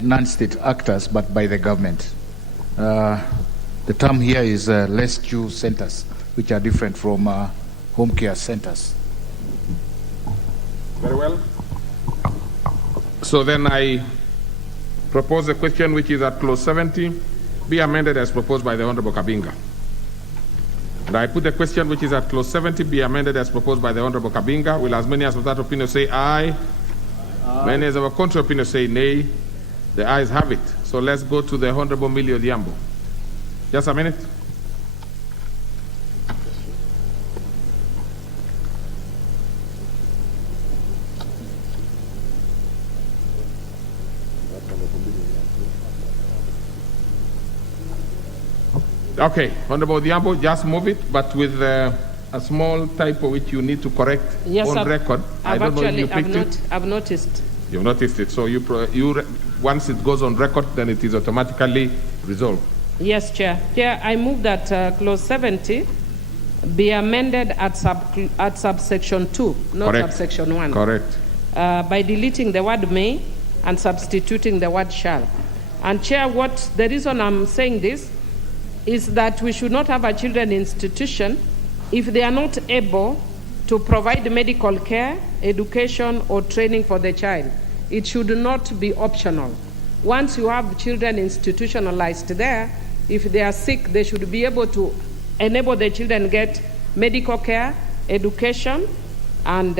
non-state actors, but by the government. The term here is rescue centers, which are different from home care centers. Very well. So then I propose a question which is at clause 70 be amended as proposed by the Honorable Kabinga. And I put the question which is at clause 70 be amended as proposed by the Honorable Kabinga. Will as many as of that opinion say aye? Aye. Many as of a contrary opinion say nay. The ayes have it. So let's go to the Honorable Millie Odhiambo. Just a minute. Okay, Honorable Odhiambo, just move it, but with a small typo which you need to correct on record. I've noticed. You've noticed it. So once it goes on record, then it is automatically resolved. Yes, Chair. Chair, I move that clause 70 be amended at subsection 2, not Correct. subsection 1. Correct. By deleting the word may and substituting the word shall. And Chair, the reason I'm saying this is that we should not have a children's institution if they are not able to provide medical care, education, or training for the child. It should not be optional. Once you have children institutionalized there, if they are sick, they should be able to enable the children get medical care, education, and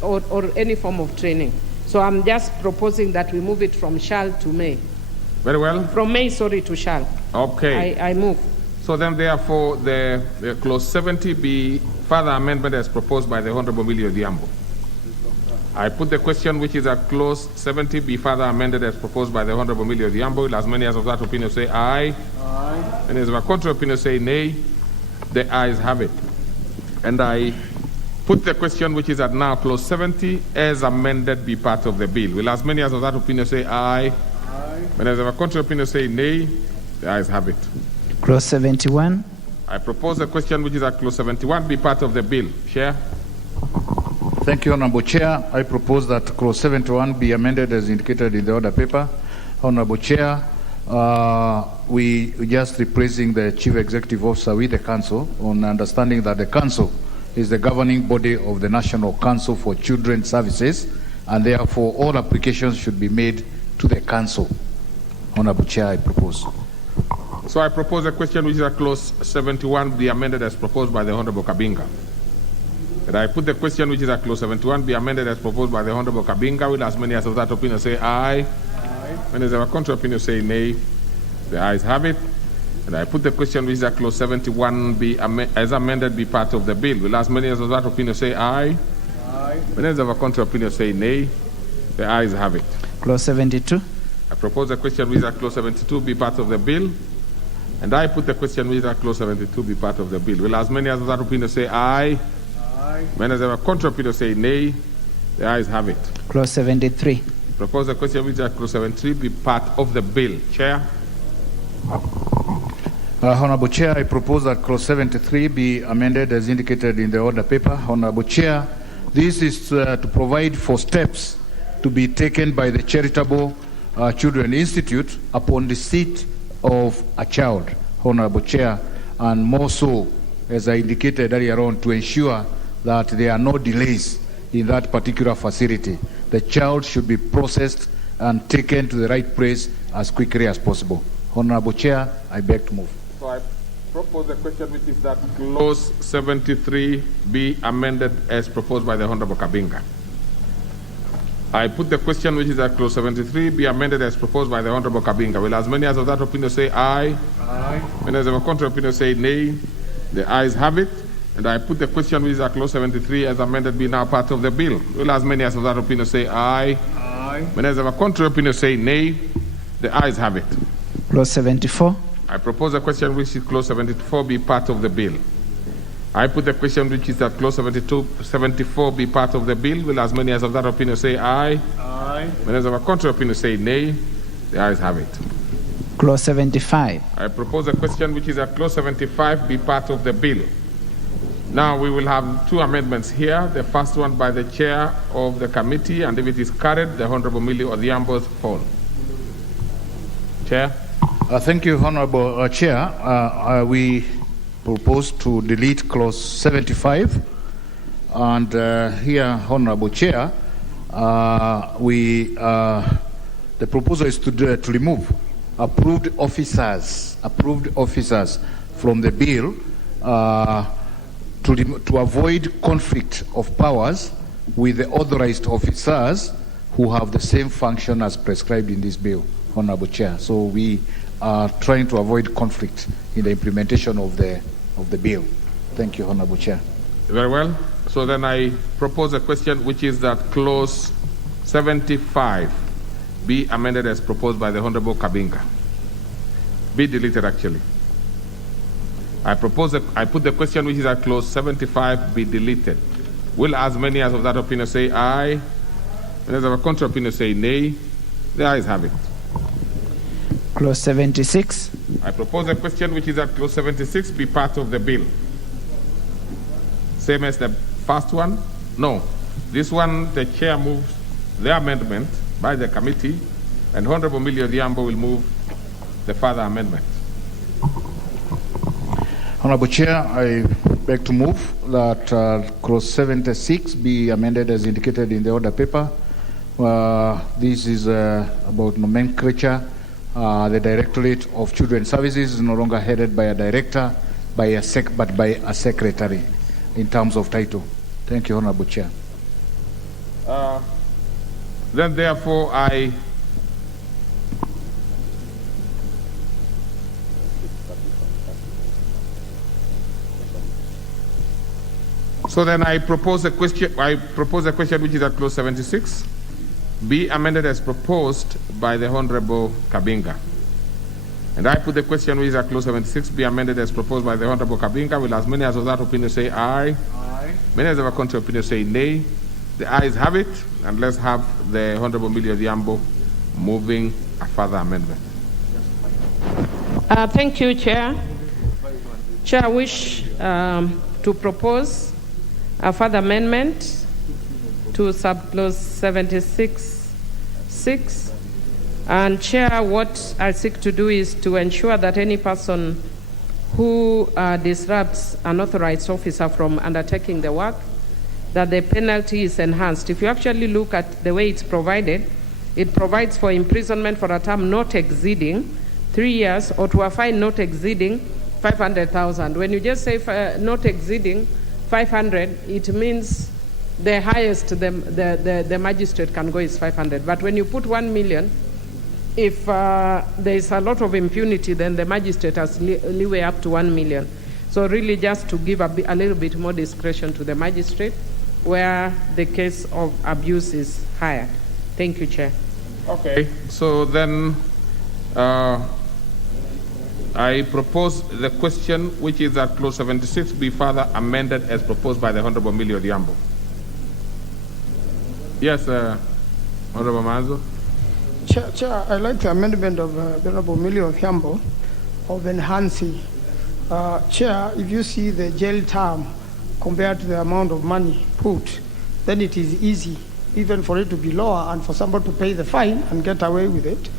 or any form of training. So I'm just proposing that we move it from shall to may. Very well. From may, to shall. Okay. I move. So then, therefore, the clause 70 be further amendment as proposed by the Honorable Millie Odhiambo. I put the question which is at clause 70 be further amended as proposed by the Honorable Millie Odhiambo. As many as of that opinion say aye. Aye. And as of a contrary opinion say nay. The ayes have it. And I put the question which is at now clause 70 as amended be part of the bill. Will as many as of that opinion say aye? Aye. And as of a contrary opinion say nay. The ayes have it. Clause 71. I propose the question which is at clause 71 be part of the bill. Chair. Thank you, Honorable Chair. I propose that clause 71 be amended as indicated in the order paper. Honorable Chair, we just replacing the Chief Executive Officer with the Council on understanding that the Council is the governing body of the National Council for Children's Services, and therefore all applications should be made to the Council. Honorable Chair, I propose. So I propose a question which is at clause 71 be amended as proposed by the Honorable Kabinga. And I put the question which is at clause 71 be amended as proposed by the Honorable Kabinga. Will as many as of that opinion say aye? Aye. And as of a contrary opinion say nay. The ayes have it. And I put the question which is at clause 71 be as amended be part of the bill. Will as many as of that opinion say aye? Aye. And as of a contrary opinion say nay. The ayes have it. Clause 72. I propose the question which is at clause 72 be part of the bill. And I put the question which is at clause 72 be part of the bill. Will as many as of that opinion say aye? Aye. When as a contrary opinion say nay. The ayes have it. Clause 73. Propose the question which is at clause 73 be part of the bill. Chair. Honorable Chair, I propose that clause 73 be amended as indicated in the order paper. Honorable Chair, this is to provide for steps to be taken by the Charitable Children Institute upon receipt of a child, Honorable Chair, and more so, as I indicated earlier on, to ensure that there are no delays in that particular facility. The child should be processed and taken to the right place as quickly as possible. Honorable Chair, I beg to move. So I propose the question which is that clause 73 be amended as proposed by the Honorable Kabinga. I put the question which is at clause 73 be amended as proposed by the Honorable Kabinga. Will as many as of that opinion say aye? Aye. And as of a contrary opinion say nay. The ayes have it. And I put the question which is at clause 73 as amended be now part of the bill. Will as many as of that opinion say aye? Aye. And as of a contrary opinion say nay. The ayes have it. Clause 74. I propose a question which is clause 74 be part of the bill. I put the question which is that clause 74 be part of the bill. Will as many as of that opinion say aye? Aye. And as of a contrary opinion say nay. The ayes have it. Clause 75. I propose a question which is that clause 75 be part of the bill. Now we will have two amendments here. The first one by the chair of the committee, and if it is carried, the Honorable Millie Odhiambo's fall. Chair. Thank you, Honorable Chair. We propose to delete clause 75. And here, Honorable Chair, the proposal is to remove approved officers from the bill to avoid conflict of powers with the authorized officers who have the same function as prescribed in this bill, Honorable Chair. So we are trying to avoid conflict in the implementation of the bill. Thank you, Honorable Chair. Very well. So then I propose a question, which is that clause 75 be amended as proposed by the Honorable Kabinga. Be deleted, actually. I put the question, which is that clause 75 be deleted. Will as many as of that opinion say aye? And as of a contrary opinion say nay? The ayes have it. Clause 76. I propose a question, which is that clause 76 be part of the bill. Same as the first one? No. This one, the chair moves the amendment by the committee, and Honorable Millie Odhiambo will move the further amendment. Honorable Chair, I beg to move that clause 76 be amended as indicated in the order paper. This is about nomenclature. The Directorate of Children's Services is no longer headed by a director, but by a secretary in terms of title. Thank you, Honorable Chair. Then therefore I propose a question which is at clause 76 be amended as proposed by the Honorable Kabinga. And I put the question which is at clause 76 be amended as proposed by the Honorable Kabinga. Will as many as of that opinion say aye? Aye. Many as of a contrary opinion say nay? The ayes have it, and let's have the Honorable Millie Odhiambo moving a further amendment. Thank you, Chair. Chair, I wish to propose a further amendment to subclause 76(6). And Chair, what I seek to do is to ensure that any person who disrupts an authorized officer from undertaking the work, that the penalty is enhanced. If you actually look at the way it's provided, it provides for imprisonment for a term not exceeding 3 years or to a fine not exceeding 500,000. When you just say not exceeding 500, it means the highest the magistrate can go is 500. But when you put 1 million, if there is a lot of impunity, then the magistrate has leeway up to 1 million. So really just to give a little bit more discretion to the magistrate where the case of abuse is higher. Thank you, Chair. Okay, so then I propose the question, which is that clause 76 be further amended as proposed by the Honorable Millie Odhiambo. Yes, Honorable Mazo. Chair, I like the amendment of the Honorable Millie Odhiambo of enhancing. Chair, if you see the jail term compared to the amount of money put, then it is easy even for it to be lower and for somebody to pay the fine and get away with it.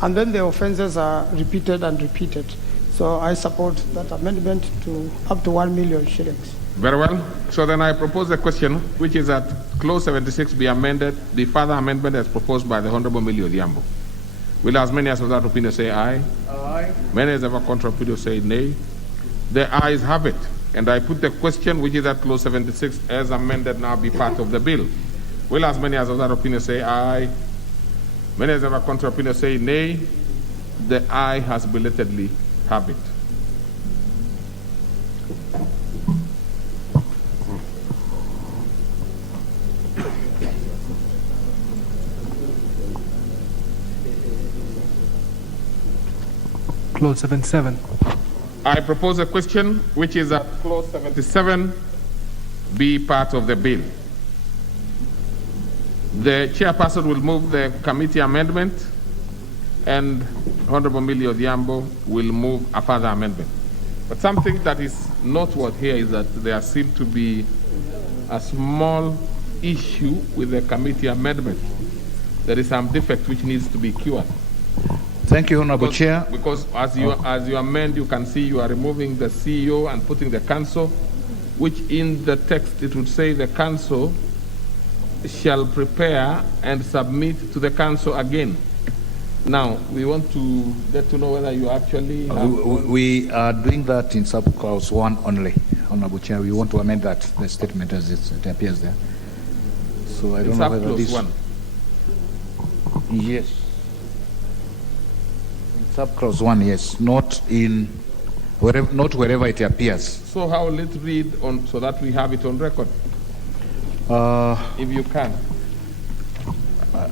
And then the offenses are repeated and repeated. So I support that amendment to up to 1 million shillings. Very well. So then I propose a question, which is that clause 76 be amended, the further amendment as proposed by the Honorable Millie Odhiambo. Will as many as of that opinion say aye? Aye. Many as of a contrary opinion say nay? The ayes have it. And I put the question, which is that clause 76 as amended now be part of the bill. Will as many as of that opinion say aye? Many as of a contrary opinion say nay? The aye has belatedly have it. Clause 77. I propose a question, which is that clause 77 be part of the bill. The chairperson will move the committee amendment, and Honorable Millie Odhiambo will move a further amendment. But something that is noteworthy here is that there seems to be a small issue with the committee amendment. There is some defect which needs to be cured. Thank you, Honorable Chair. Because as you amend, you can see you are removing the CEO and putting the council, which in the text it would say the council shall prepare and submit to the council again. Now, we want to get to know whether you actually We are doing that in subclause 1 only, Honorable Chair. We want to amend that, the statement as it appears there. So I don't know whether this... 1. Yes. In subclause 1, yes. Not wherever it appears. So how will it read on so that we have it on record? If you can.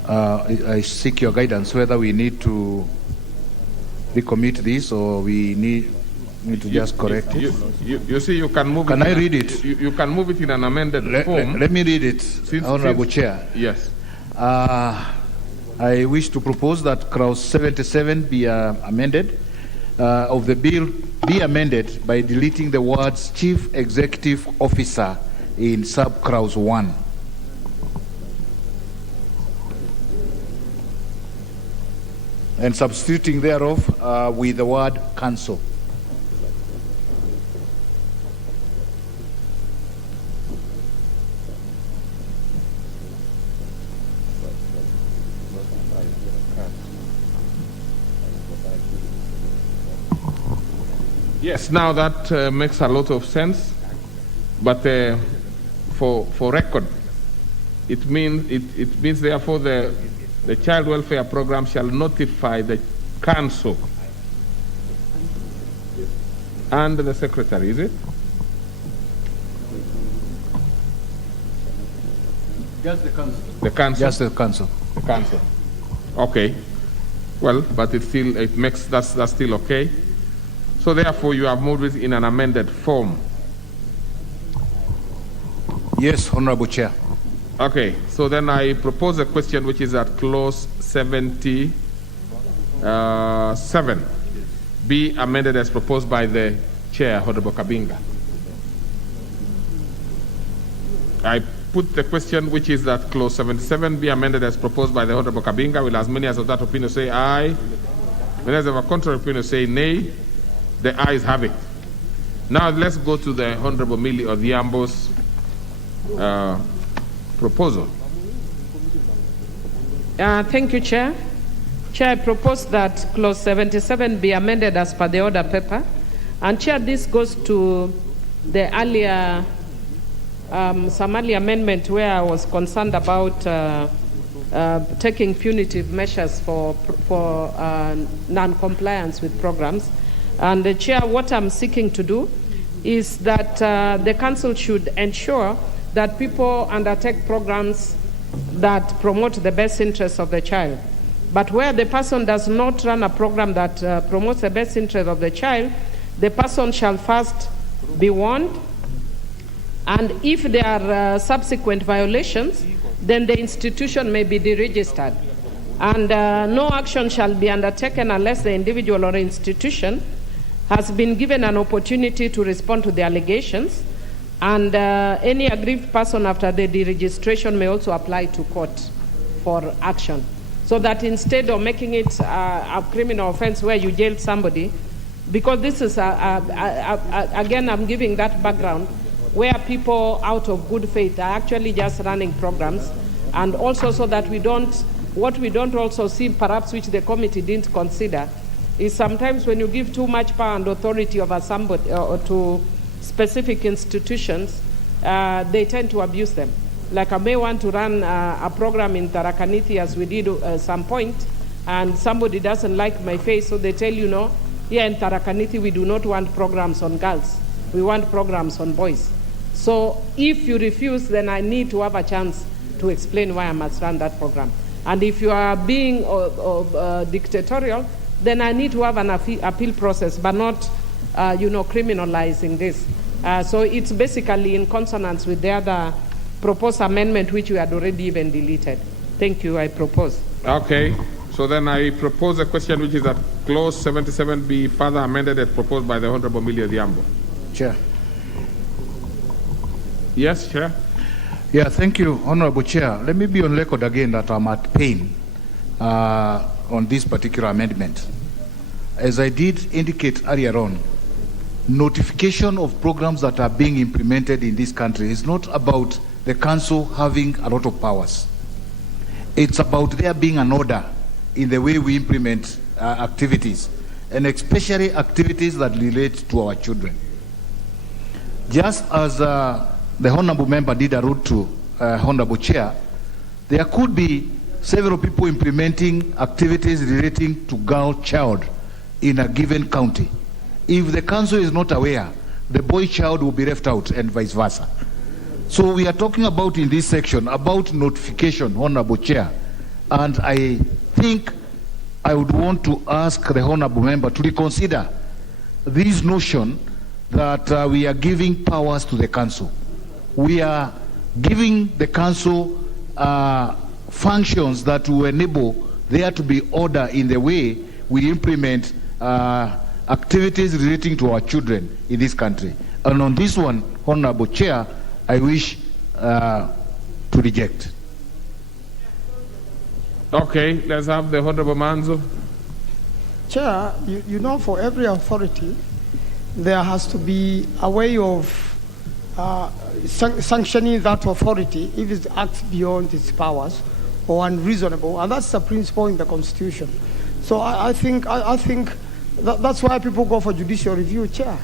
I seek your guidance whether we need to recommit this or we need to just correct it. You see, you can move it. Can I read it? You can move it in an amended form. Let me read it, Honorable Chair. Yes. I wish to propose that clause 77 be amended, of the bill be amended by deleting the words Chief Executive Officer in subclause 1. And substituting thereof with the word council. Yes, now that makes a lot of sense, but for record, it means therefore the child welfare program shall notify the council and the secretary, is it? Just the council. The council. Just the council. The council. Okay. Well, but that's still okay. So therefore, you have moved it in an amended form. Yes, Honorable Chair. Okay. So then I propose a question which is at clause 77 be amended as proposed by the Chair, Honorable Kabinga. I put the question which is that clause 77 be amended as proposed by the Honorable Kabinga. Will as many as of that opinion say aye? Many as of a contrary opinion say nay? The ayes have it. Now let's go to the Honorable Millie Odhiambo's proposal. Thank you, Chair. Chair, I propose that clause 77 be amended as per the order paper. And Chair, this goes to the earlier, some earlier amendment where I was concerned about taking punitive measures for non-compliance with programs. And the Chair, what I'm seeking to do is that the Council should ensure that people undertake programs that promote the best interests of the child. But where the person does not run a program that promotes the best interest of the child, the person shall first be warned, and if there are subsequent violations, then the institution may be deregistered. And no action shall be undertaken unless the individual or institution has been given an opportunity to respond to the allegations, and any aggrieved person after the deregistration may also apply to court for action. So that instead of making it a criminal offense where you jail somebody, because this is, again, I'm giving that background, where people out of good faith are actually just running programs, and also so that what we don't also see, perhaps which the committee didn't consider, is sometimes when you give too much power and authority over somebody or to specific institutions, they tend to abuse them. Like I may want to run a program in Tarakaniti, as we did at some point, and somebody doesn't like my face, so they tell you, no, here in Tarakaniti we do not want programs on girls. We want programs on boys. So if you refuse, then I need to have a chance to explain why I must run that program. And if you are being dictatorial, then I need to have an appeal process, but not, criminalizing this. So it's basically in consonance with the other proposed amendment, which we had already even deleted. Thank you, I propose. Okay, so then I propose a question which is that clause 77 be further amended as proposed by the Honorable Millie Odhiambo. Chair. Yes, Chair. Yeah, thank you, Honorable Chair. Let me be on record again that I'm at pain on on this particular amendment. As I did indicate earlier on, notification of programs that are being implemented in this country is not about the council having a lot of powers. It's about there being an order in the way we implement activities, and especially activities that relate to our children. Just as the Honorable Member did allude to, Honorable Chair, there could be several people implementing activities relating to girl child in a given county. If the council is not aware, the boy child will be left out and vice versa. So we are talking about in this section about notification, Honorable Chair, and I think I would want to ask the Honorable Member to reconsider this notion that we are giving powers to the council. We are giving the council functions that will enable there to be order in the way we implement activities relating to our children in this country. And on this one, Honorable Chair, I wish to reject. Okay, let's have the Honorable Manzo. Chair, you know, for every authority, there has to be a way of sanctioning that authority if it acts beyond its powers or unreasonable, and that's the principle in the Constitution. So I think that's why people go for judicial review, Chair.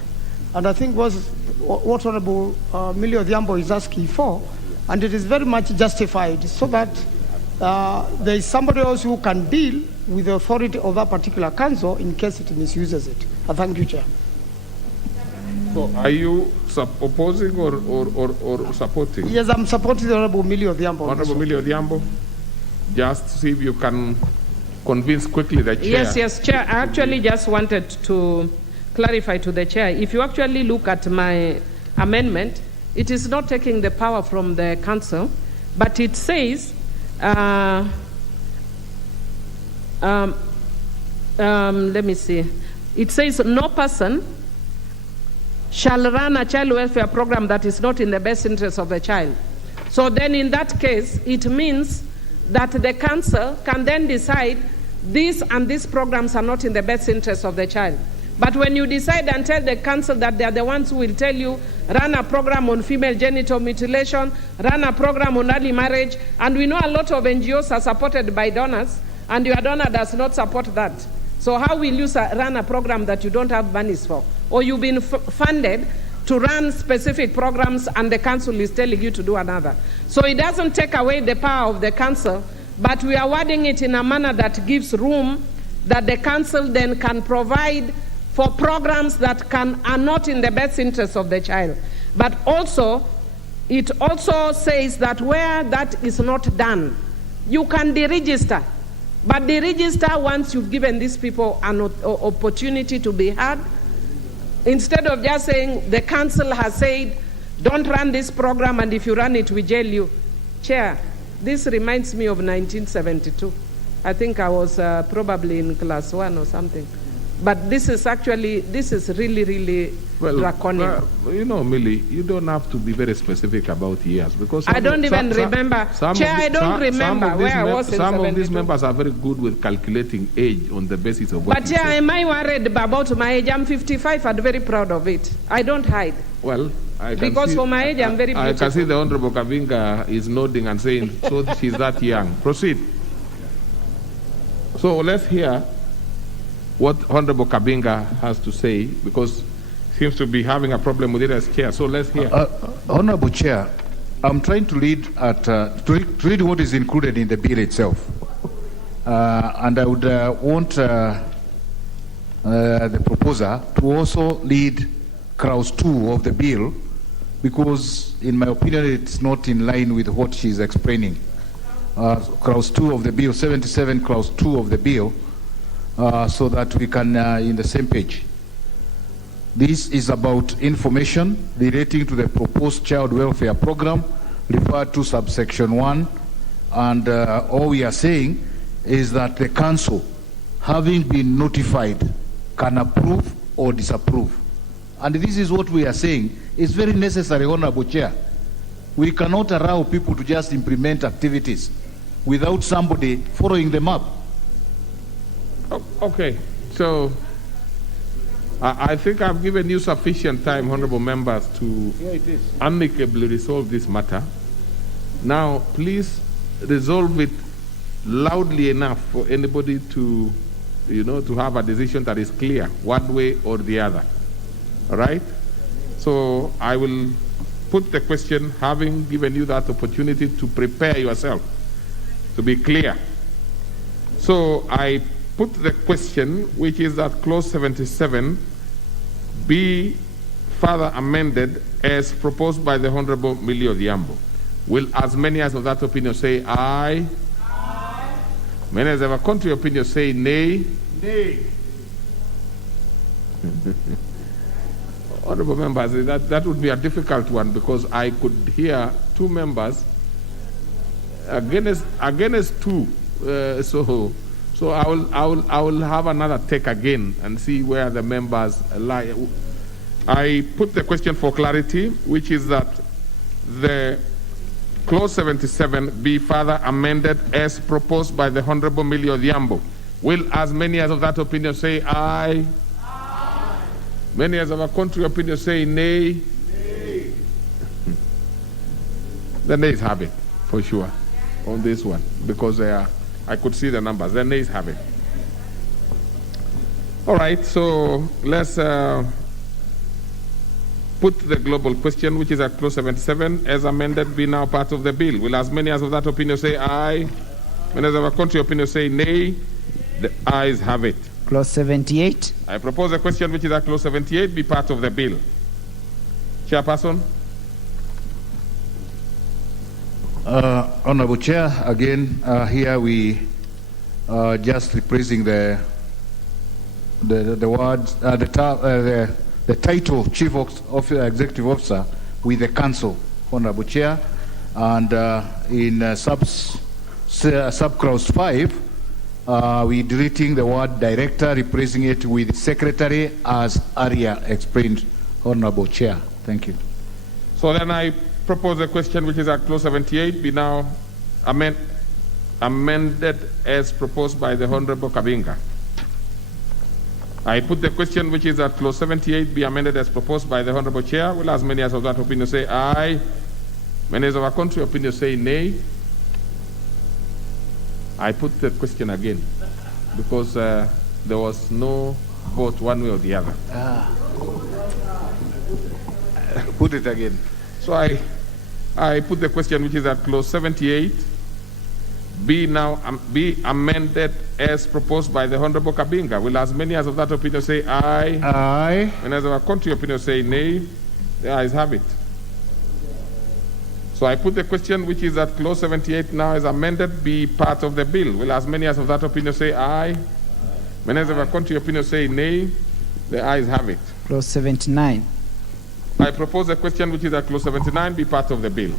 And I think what Honorable Millie Odhiambo is asking for, and it is very much justified, so that there is somebody else who can deal with the authority of that particular council in case it misuses it. I thank you, Chair. So are you opposing or supporting? Yes, I'm supporting the Honorable Millie Odhiambo. Honorable Millie Odhiambo, just see if you can convince quickly the Chair. Yes, Chair. I actually just wanted to clarify to the Chair. If you actually look at my amendment, it is not taking the power from the council, but it says, let me see. It says no person shall run a child welfare program that is not in the best interest of the child. So then in that case, it means that the council can then decide these and these programs are not in the best interest of the child. But when you decide and tell the council that they are the ones who will tell you, run a program on female genital mutilation, run a program on early marriage, and we know a lot of NGOs are supported by donors, and your donor does not support that. So how will you run a program that you don't have monies for? Or you've been funded to run specific programs and the council is telling you to do another. So it doesn't take away the power of the council, but we are wording it in a manner that gives room that the council then can provide for programs that are not in the best interest of the child. But also, it also says that where that is not done, you can deregister. But deregister once you've given these people an opportunity to be heard, instead of just saying the council has said, don't run this program, and if you run it, we jail you. Chair, this reminds me of 1972. I think I was probably in class 1 or something. But this is really, really draconian. You know, Millie, you don't have to be very specific about years, because I don't even remember. Chair, I don't remember where I was in 72. Some of these members are very good with calculating age on the basis of what But Chair, am I worried about my age? I'm 55 and very proud of it. I don't hide. Well, I can because see, for my age, I'm very beautiful. I can see the Honorable Kavinga is nodding and saying, so she's that young. Proceed. So let's hear what Honorable Kabinga has to say, because he seems to be having a problem with it as chair. So let's hear. Honorable Chair, I'm trying to read what is included in the bill itself. And I would want the proposer to also lead clause 2 of the bill, because in my opinion it's not in line with what she's explaining. Clause 2 of the bill, 77 clause 2 of the bill, so that we can in the same page. This is about information relating to the proposed child welfare program referred to subsection 1, and all we are saying is that the council, having been notified, can approve or disapprove. And this is what we are saying. It's very necessary, Honorable Chair. We cannot allow people to just implement activities without somebody following them up. Okay, so I think I've given you sufficient time, honorable members, to amicably resolve this matter. Now, please resolve it loudly enough for anybody to, to have a decision that is clear, one way or the other. All right? So I will put the question, having given you that opportunity to prepare yourself, to be clear. So I put the question, which is that clause 77 be further amended as proposed by the Honorable Millie Odhiambo. Will as many as of that opinion say aye? Aye. Many as of a contrary opinion say nay? Nay. Honorable members, that would be a difficult one, because I could hear two members against two. So I will have another take again and see where the members lie. I put the question for clarity, which is that the clause 77 be further amended as proposed by the Honorable Millie Odhiambo. Will as many as of that opinion say aye? Aye. Many as of a contrary opinion say nay? Nay. The nays have it, for sure, on this one, because I could see the numbers. The nays have it. All right, so let's put the global question, which is at clause 77, as amended, be now part of the bill. Will as many as of that opinion say aye? Many as of a contrary opinion say nay? The ayes have it. Clause 78. I propose a question which is at clause 78 be part of the bill. Chairperson? Honorable Chair, again, here we just rephrasing the words, the title Chief Executive Officer with the Council, Honorable Chair, and in sub-clause 5, we deleting the word Director, replacing it with Secretary, as earlier explained, Honorable Chair. Thank you. So then I propose a question which is at clause 78 be now amended as proposed by the Honorable Kabinga. I put the question which is at clause 78 be amended as proposed by the Honorable Chair. Will as many as of that opinion say aye? Many as of our contrary opinion say nay? I put the question again because there was no vote one way or the other. Put it again. So I put the question which is at clause 78 be amended as proposed by the Honorable Kabinga. Will as many as of that opinion say aye? Aye. And as of our contrary opinion say nay? The ayes have it. So I put the question which is at clause 78 now as amended be part of the bill. Will as many as of that opinion say aye? Many as of our contrary opinion say nay? The ayes have it. Clause 79. I propose a question which is at clause 79 be part of the bill.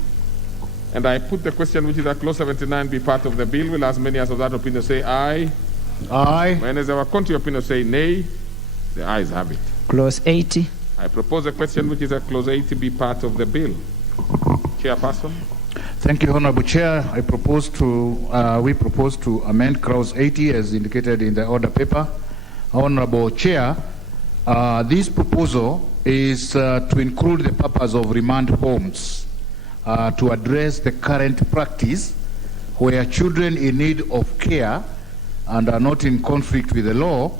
And I put the question which is at clause 79 be part of the bill. Will as many as of that opinion say aye? Aye. Many as of our contrary opinion say nay? The ayes have it. Clause 80. I propose a question which is at clause 80 be part of the bill. Chairperson? Thank you, Honorable Chair. We propose to amend clause 80 as indicated in the order paper. Honorable Chair, this proposal is to include the purpose of remand homes to address the current practice where children in need of care and are not in conflict with the law,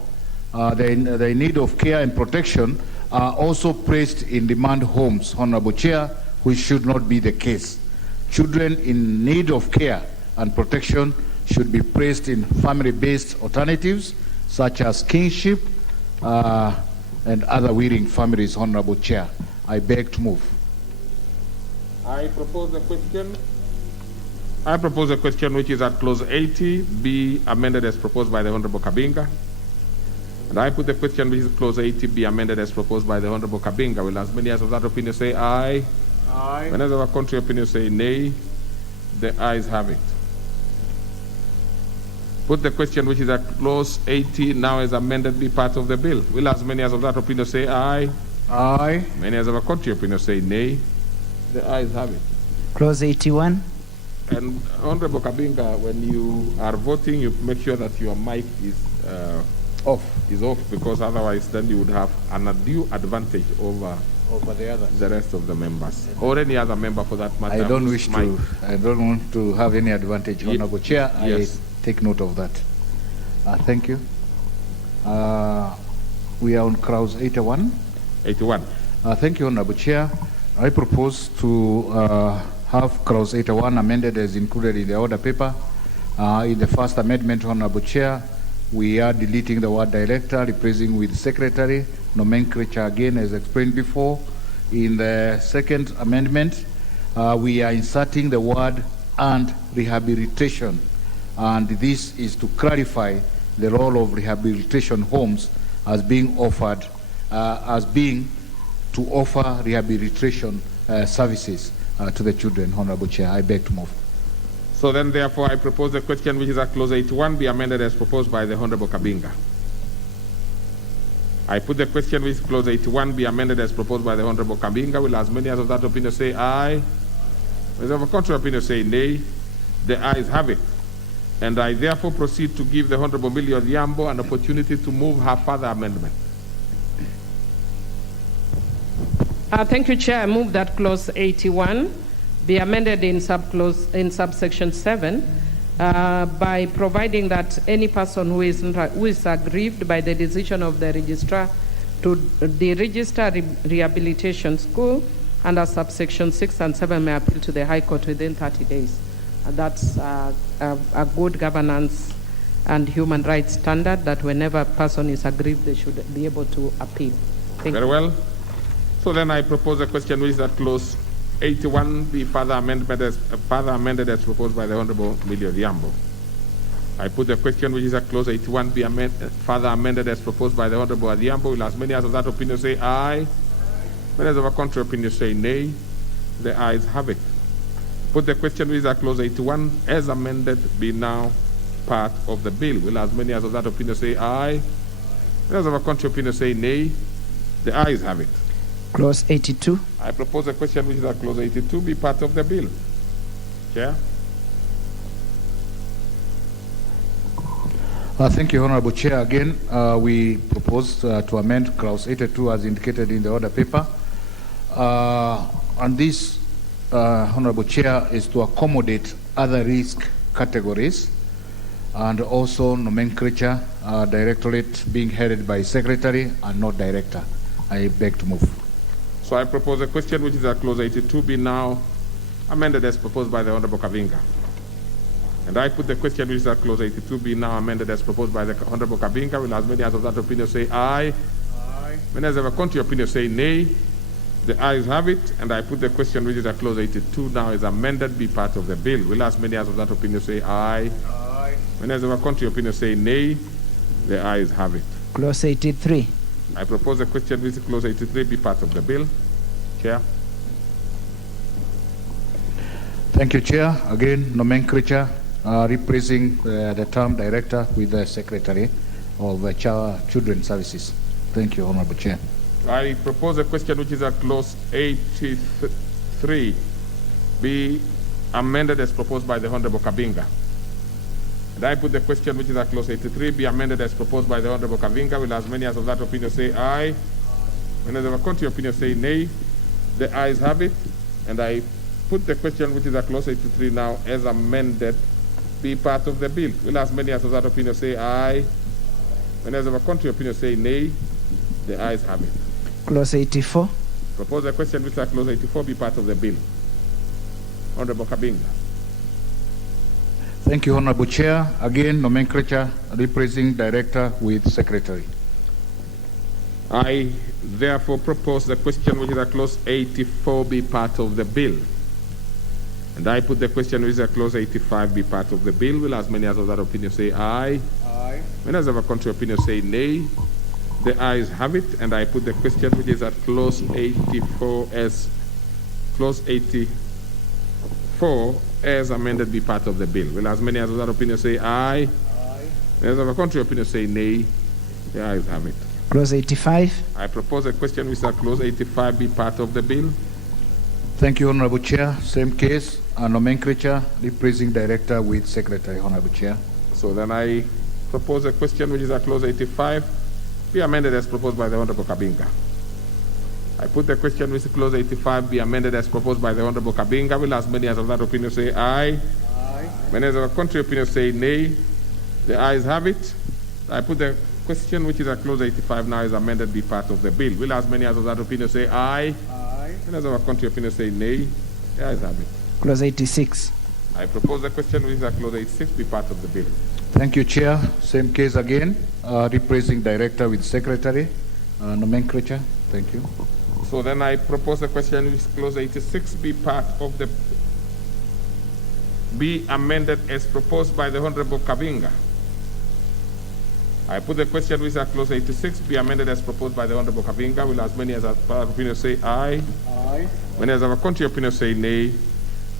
they in need of care and protection are also placed in remand homes, Honorable Chair, which should not be the case. Children in need of care and protection should be placed in family-based alternatives such as kinship and other willing families, Honorable Chair. I beg to move. I propose a question which is at clause 80 be amended as proposed by the Honorable Kabinga. And I put the question which is clause 80 be amended as proposed by the Honorable Kabinga. Will as many as of that opinion say aye? Aye. Many as of our contrary opinion say nay? The ayes have it. Put the question which is at clause 80 now as amended be part of the bill. Will as many as of that opinion say aye? Aye. Many as of our contrary opinion say nay? The ayes have it. Clause 81. And Honorable Kabinga, when you are voting, you make sure that your mic is Off. is off, because otherwise then you would have an undue advantage over Over the others. the rest of the members, or any other member for that matter. I don't whose wish mic- to, I don't want to have any advantage, Honorable Chair. yes. I take note of that. Thank you. We are on Clause 81. 81. Thank you, Honorable Chair. I propose to have Clause 81 amended as included in the order paper. In the first amendment, Honorable Chair, we are deleting the word director, replacing with secretary, nomenclature again as explained before. In the second amendment, we are inserting the word and rehabilitation. And this is to clarify the role of rehabilitation homes as being offered, as being to offer rehabilitation services to the children, Honorable Chair. I beg to move. So then, therefore, I propose the question which is at Clause 81 be amended as proposed by the Honorable Kabinga. I put the question which is Clause 81 be amended as proposed by the Honorable Kabinga. Will as many as of that opinion say aye? Those of a contrary opinion say nay. The ayes have it. And I therefore proceed to give the Honorable Millie Odhiambo an opportunity to move her further amendment. Thank you, Chair. I move that Clause 81 be amended in subsection 7 by providing that any person who is aggrieved by the decision of the registrar to deregister rehabilitation school under subsection 6 and 7 may appeal to the High Court within 30 days. That's a good governance and human rights standard that whenever a person is aggrieved, they should be able to appeal. Thank Very you. well. So then I propose a question which is that Clause 81 be further amended as proposed by the Honorable Millie Odhiambo. I put the question which is that Clause 81 be further amended as proposed by the Honorable Odhiambo. Will as many as of that opinion say aye? Many as of a contrary opinion say nay. The ayes have it. Put the question which is that Clause 81 as amended be now part of the bill. Will as many as of that opinion say aye? Many as of a contrary opinion say nay. The ayes have it. Clause 82. I propose a question which is that Clause 82 be part of the bill. Chair? Thank you, Honorable Chair. Again, we propose to amend Clause 82 as indicated in the order paper. And this, Honorable Chair, is to accommodate other risk categories and also nomenclature, directorate being headed by secretary and not director. I beg to move. So I propose a question which is that Clause 82 be now amended as proposed by the Honorable Kabinga. And I put the question which is that Clause 82 be now amended as proposed by the Honorable Kabinga. Will as many as of that opinion say aye? Aye. Many as of a contrary opinion say nay. The ayes have it. And I put the question which is that Clause 82 now is amended be part of the bill. Will as many as of that opinion say aye? Aye. Many as of a contrary opinion say nay. The ayes have it. Clause 83. I propose a question with Clause 83 be part of the bill. Chair. Thank you, Chair. Again, nomenclature, replacing the term director with the secretary of children's services. Thank you, Honorable Chair. I propose a question which is at Clause 83 be amended as proposed by the Honorable Kabinga. And I put the question which is at Clause 83 be amended as proposed by the Honorable Kabinga. Will as many as of that opinion say aye? Many as of a contrary opinion say nay. The ayes have it. And I put the question which is at Clause 83 now as amended be part of the bill. Will as many as of that opinion say aye? Many as of a contrary opinion say nay. The ayes have it. Clause 84. Propose a question which is at Clause 84 be part of the bill. Honorable Kabinga. Thank you, Honorable Chair. Again, nomenclature, replacing director with secretary. I therefore propose the question which is at Clause 84 be part of the bill. And I put the question which is at Clause 85 be part of the bill. Will as many as of that opinion say aye? Aye. Many as of a contrary opinion say nay. The ayes have it. And I put the question which is at Clause 84 as Clause 84 as amended be part of the bill. Will as many as of that opinion say aye? Aye. As of a contrary opinion say nay. The ayes have it. Clause 85. I propose a question which is at Clause 85 be part of the bill. Thank you, Honorable Chair. Same case, nomenclature, replacing director with secretary, Honorable Chair. So then I propose a question which is at clause 85 be amended as proposed by the Honorable Kabinga. I put the question which is clause 85 be amended as proposed by the Honorable Kabinga. Will as many as of that opinion say aye? Aye. Many as of a contrary opinion say nay. The ayes have it. I put the question which is at clause 85 now is amended be part of the bill. Will as many as of that opinion say aye? Aye. Many as of a contrary opinion say nay. The ayes have it. Clause 86. I propose the question which is at clause 86 be part of the bill. Thank you, Chair. Same case again. Replacing director with secretary. Nomenclature. Thank you. So then I propose the question which is clause 86 be part of the be amended as proposed by the Honorable Kabinga. I put the question which is at clause 86 be amended as proposed by the Honorable Kabinga. Will as many as have opinion say aye? Aye. Many as have a contrary opinion say nay.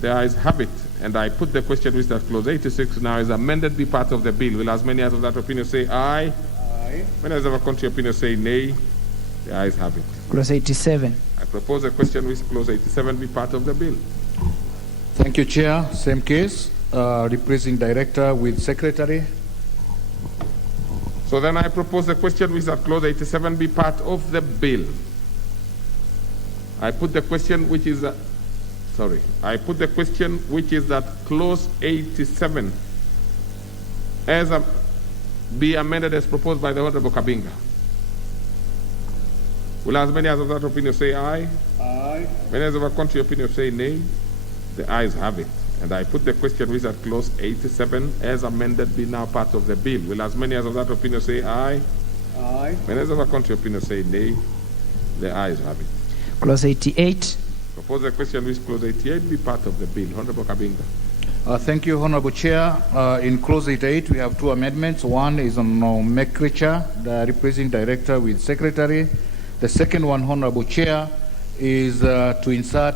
The ayes have it. And I put the question which is at clause 86 now is amended be part of the bill. Will as many as of that opinion say aye? Aye. Many as have a contrary opinion say nay. The ayes have it. Clause 87. I propose a question which clause 87 be part of the bill. Thank you, Chair. Same case. Replacing director with secretary. So then I propose the question which at clause 87 be part of the bill. I put the question which is I put the question which is that clause 87 as be amended as proposed by the Honorable Kabinga. Will as many as of that opinion say aye? Aye. Many as of a contrary opinion say nay? The ayes have it. And I put the question which is at clause 87 as amended be now part of the bill. Will as many as of that opinion say aye? Aye. Many as of a contrary opinion say nay? The ayes have it. Clause 88. Propose the question which clause 88 be part of the bill. Honorable Kabinga. Thank you, Honorable Chair. In clause 88, we have two amendments. One is on nomenclature, the replacing director with secretary. The second one, Honorable Chair, is to insert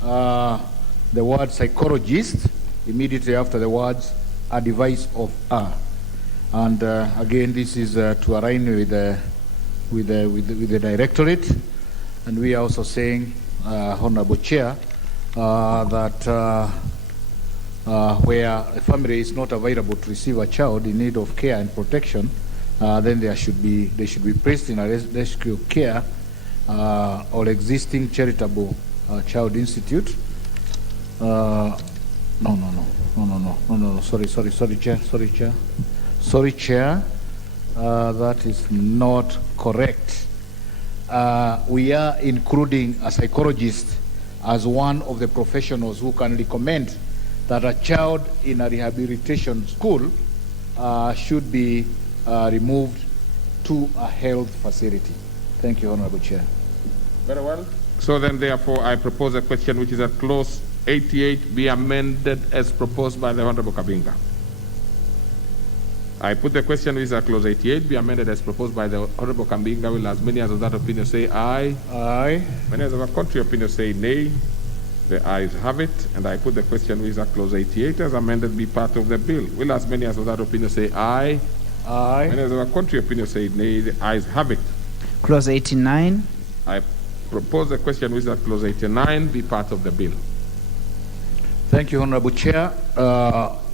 the word psychologist immediately after the words a device of A. And again, this is to align with the directorate. And we are also saying, Honorable Chair, that where a family is not available to receive a child in need of care and protection, then they should be placed in a rescue care or existing charitable child institute. No, sorry, Chair. That is not correct. We are including a psychologist as one of the professionals who can recommend that a child in a rehabilitation school should be removed to a health facility. Thank you, Honorable Chair. Very well. So then, therefore, I propose a question which is at clause 88 be amended as proposed by the Honorable Kabinga. I put the question which is at clause 88 be amended as proposed by the Honorable Kabinga. Will as many as of that opinion say aye? Aye. Many as of a contrary opinion say nay? The ayes have it. And I put the question which is at clause 88 as amended be part of the bill. Will as many as of that opinion say aye? Aye. Many as of a contrary opinion say nay? The ayes have it. Clause 89. I propose the question which is at clause 89 be part of the bill. Thank you, Honorable Chair.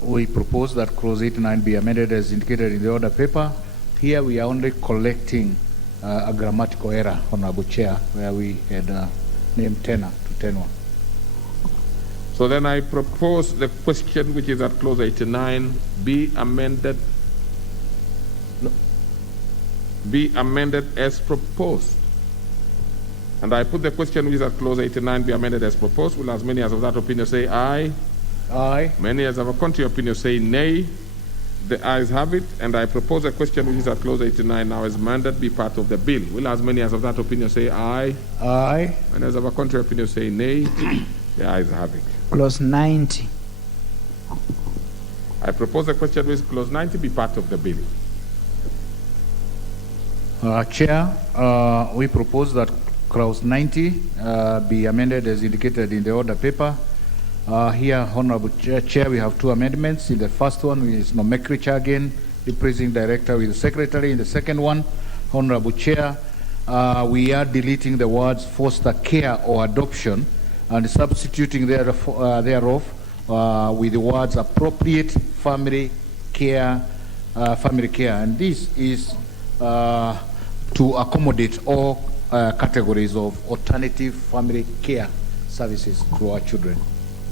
We propose that clause 89 be amended as indicated in the order paper. Here we are only collecting a grammatical error, Honorable Chair, where we had named tenor to tenor. So then I propose the question which is at clause 89 be amended as proposed. And I put the question which is at clause 89 be amended as proposed. Will as many as of that opinion say aye? Aye. Many as of a contrary opinion say nay? The ayes have it. And I propose a question which is at clause 89 now as amended be part of the bill. Will as many as of that opinion say aye? Aye. Many as of a contrary opinion say nay? The ayes have it. Clause 90. I propose a question which clause 90 be part of the bill. Chair, we propose that clause 90 be amended as indicated in the order paper. Here, Honorable Chair, we have two amendments. In the first one is nomenclature again, replacing director with secretary. In the second one, Honorable Chair, we are deleting the words foster care or adoption and substituting thereof with the words appropriate family care family care, and this is to accommodate all categories of alternative family care services to our children.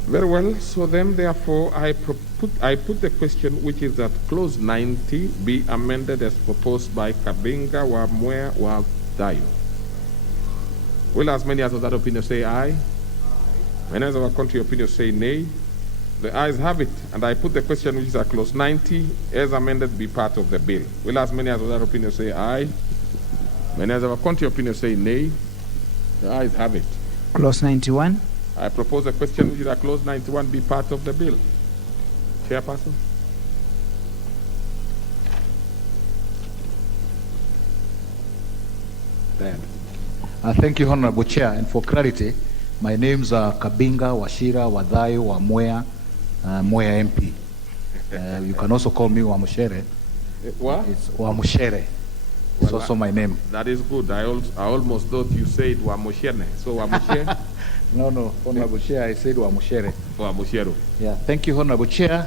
Very well. So then, therefore, I put the question, which is that clause 90 be amended as proposed by Kabinga, Wamwea, Wadayo. Will as many as of that opinion say aye? Many as of our contrary opinion say nay? The ayes have it. And I put the question, which is that clause 90 as amended be part of the bill. Will as many as of that opinion say aye? Many as of our contrary opinion say nay? The ayes have it. Clause 91. I propose a question which is that clause 91 be part of the bill. Chairperson? Thank you, Honorable Chair. And for clarity, my names are Kabinga, Washira, Wadayo, Wamwea, Mwea MP. You can also call me Wamushere. What? It's Wamushere. It's also my name. That is good. I almost thought you said Wamushene. So Wamushere? No, Honorable Chair, I said Wamushere. Wamushero. Yeah, thank you, Honorable Chair.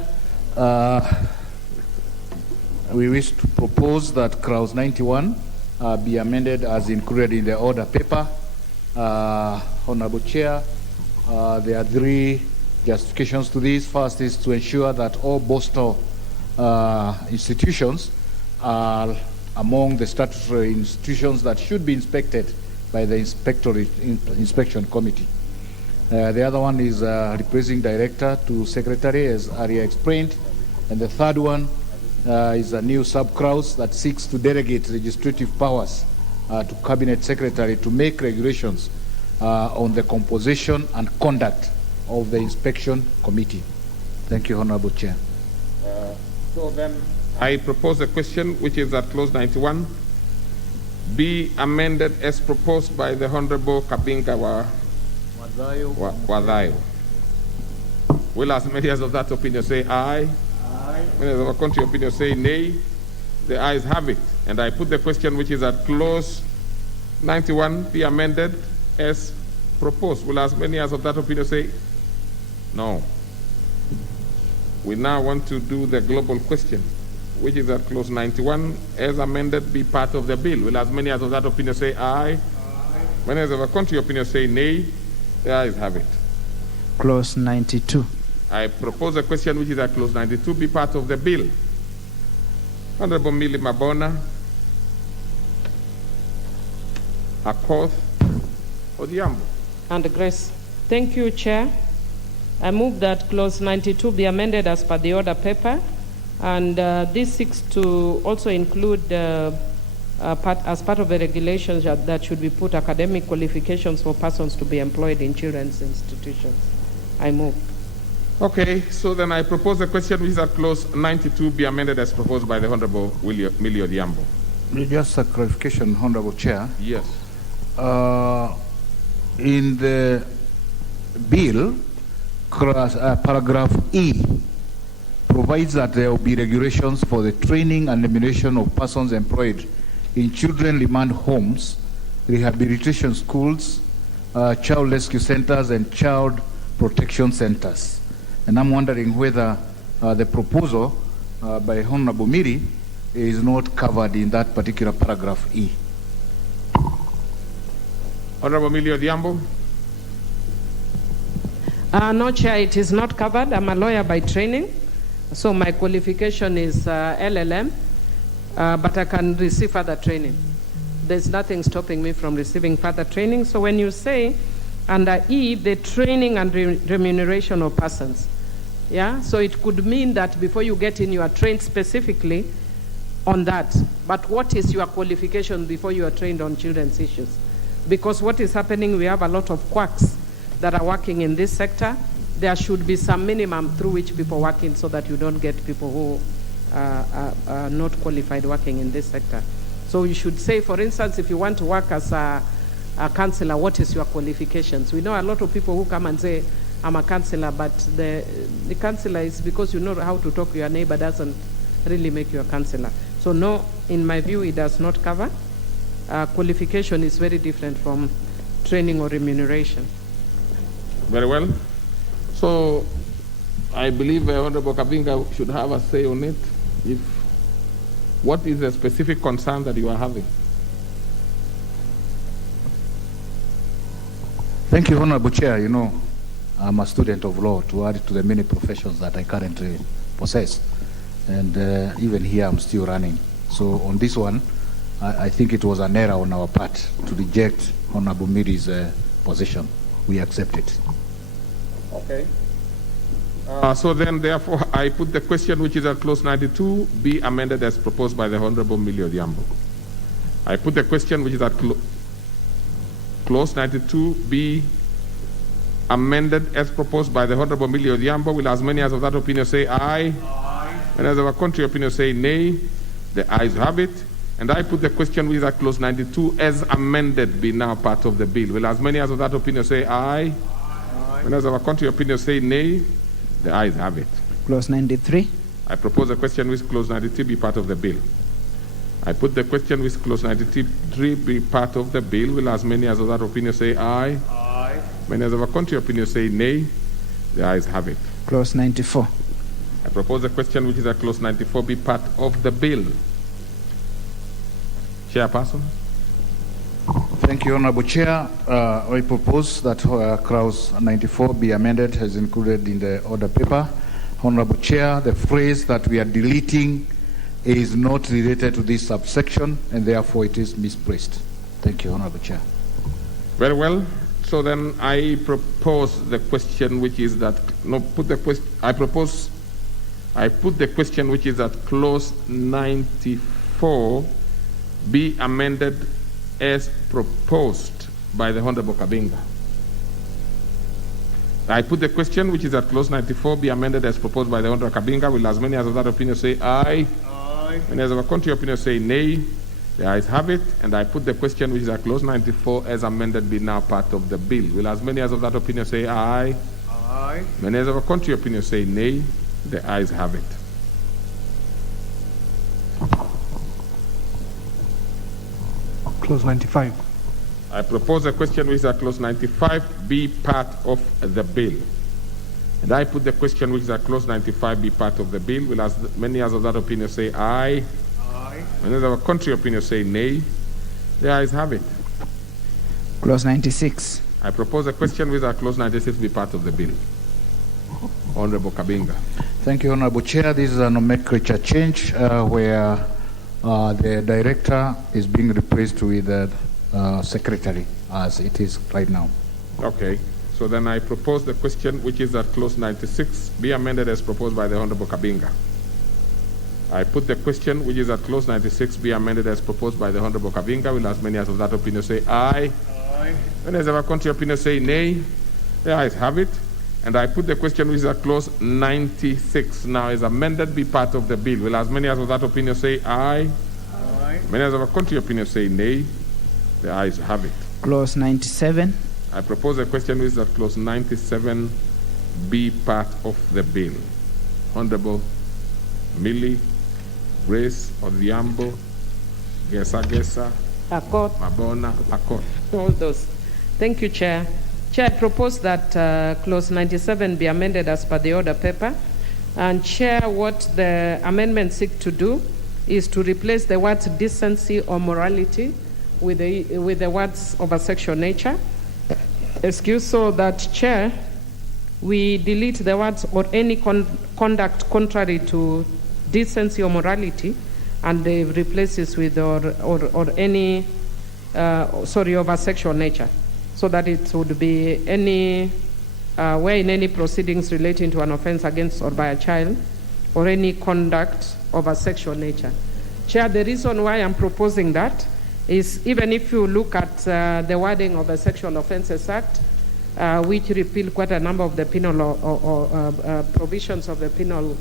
We wish to propose that clause 91 be amended as included in the order paper. Honorable Chair, there are three justifications to this. First is to ensure that all Boston institutions are among the statutory institutions that should be inspected by the inspection committee. The other one is replacing director to secretary, as earlier explained. And the third one is a new sub-clause that seeks to delegate legislative powers to cabinet secretary to make regulations on the composition and conduct of the inspection committee. Thank you, Honorable Chair. So then I propose a question, which is that clause 91 be amended as proposed by the Honorable Kabinga Wadayo. Will as many as of that opinion say aye? Aye. Many as of our contrary opinion say nay? The ayes have it. And I put the question, which is that clause 91 be amended as proposed. Will as many as of that opinion say no? We now want to do the global question, which is that clause 91 as amended be part of the bill. Will as many as of that opinion say aye? Aye. Many as of our contrary opinion say nay? The ayes have it. Clause 92. I propose a question, which is that clause 92 be part of the bill. Honorable Millie Mabona, Akoth Odhiambo. And Grace. Thank you, Chair. I move that clause 92 be amended as per the order paper, and this seeks to also include as part of the regulations that should be put academic qualifications for persons to be employed in children's institutions. I move. Okay, so then I propose a question, which is that clause 92 be amended as proposed by the Honorable Millie Odhiambo. Just a clarification, Honorable Chair. Yes. In the bill, paragraph E provides that there will be regulations for the training and remuneration of persons employed in children remand homes, rehabilitation schools, child rescue centers, and child protection centers. And I'm wondering whether the proposal by Honorable Miri is not covered in that particular paragraph E. Honorable Millie Odhiambo. No, Chair, it is not covered. I'm a lawyer by training, so my qualification is LLM, but I can receive further training. There's nothing stopping me from receiving further training. So when you say under E, the training and remuneration of persons, yeah, so it could mean that before you get in, you are trained specifically on that. But what is your qualification before you are trained on children's issues? Because what is happening, we have a lot of quacks that are working in this sector. There should be some minimum through which people work in, so that you don't get people who are not qualified working in this sector. So you should say, for instance, if you want to work as a counselor, what is your qualifications? We know a lot of people who come and say, I'm a counselor, but the counselor is because you know how to talk to your neighbor doesn't really make you a counselor. So no, in my view, it does not cover. Qualification is very different from training or remuneration. Very well. So I believe Honorable Kabinga should have a say on it. If What is the specific concern that you are having? Thank you, Honorable Chair. You know, I'm a student of law to add to the many professions that I currently possess. And even here, I'm still running. So on this one, I think it was an error on our part to reject Honorable Miri's position. We accept it. Okay. So then, therefore, I put the question which is at clause 92 be amended as proposed by the Honorable Millie Odhiambo. I put the question which is at clause 92 be amended as proposed by the Honorable Millie Odhiambo. Will as many as of that opinion say aye? Aye. And as of a contrary opinion say nay? The ayes have it. And I put the question which is at clause 92 as amended be now part of the bill. Will as many as of that opinion say aye? Aye. And as of a contrary opinion say nay? The ayes have it. Clause 93. I propose a question which clause 93 be part of the bill. I put the question which clause 93 be part of the bill. Will as many as of that opinion say aye? Aye. Many as of a contrary opinion say nay? The ayes have it. Clause 94. I propose a question which is at clause 94 be part of the bill. Chairperson. Thank you, Honorable Chair. I propose that clause 94 be amended as included in the order paper. Honorable Chair, the phrase that we are deleting is not related to this subsection, and therefore it is misplaced. Thank you, Honorable Chair. Very well. So then I propose the question which is that I put the question which is at clause 94 be amended as proposed by the Honorable Kabinga. I put the question which is at clause 94 be amended as proposed by the Honorable Kabinga. Will as many as of that opinion say aye? Aye. And as of a contrary opinion say nay? The ayes have it. And I put the question which is at clause 94 as amended be now part of the bill. Will as many as of that opinion say aye? Aye. Many as of a contrary opinion say nay? The ayes have it. Clause 95. I propose a question which is at clause 95 be part of the bill. And I put the question which is at clause 95 be part of the bill. Will as many as of that opinion say aye? Aye. Many as of a contrary opinion say nay? The ayes have it. Clause 96. I propose a question which is at clause 96 be part of the bill. Honorable Kabinga. Thank you, Honorable Chair. This is a nomenclature change where the director is being replaced with the secretary as it is right now. Okay. So then I propose the question which is at clause 96 be amended as proposed by the Honorable Kabinga. I put the question which is at clause 96 be amended as proposed by the Honorable Kabinga. Will as many as of that opinion say aye? Aye. When as of a contrary opinion say nay? The ayes have it. And I put the question which is at clause 96 now is amended be part of the bill. Will as many as of that opinion say aye? Aye. Many as of a contrary opinion say nay? The ayes have it. Clause 97. I propose a question which is at clause 97 be part of the bill. Honorable Millie, Grace Odhiambo, Gesa, Accord. Mabona, Accord. All those. Thank you, Chair. Chair, I propose that clause 97 be amended as per the order paper. And Chair, what the amendment seeks to do is to replace the words decency or morality with the words of a sexual nature. Excuse, so that, Chair, we delete the words or any conduct contrary to decency or morality, and they replaces with or any of a sexual nature, so that it would be any where in any proceedings relating to an offense against or by a child or any conduct of a sexual nature. Chair, the reason why I'm proposing that is even if you look at the wording of the Sexual Offences Act, which repeal quite a number of the penal provisions of the penal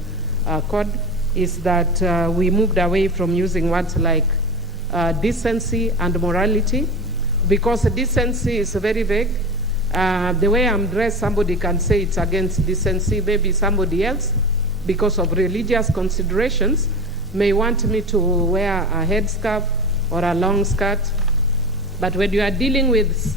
code, is that we moved away from using words like decency and morality, because decency is very vague. The way I'm dressed, somebody can say it's against decency. Maybe somebody else, because of religious considerations, may want me to wear a headscarf or a long skirt. But when you are dealing with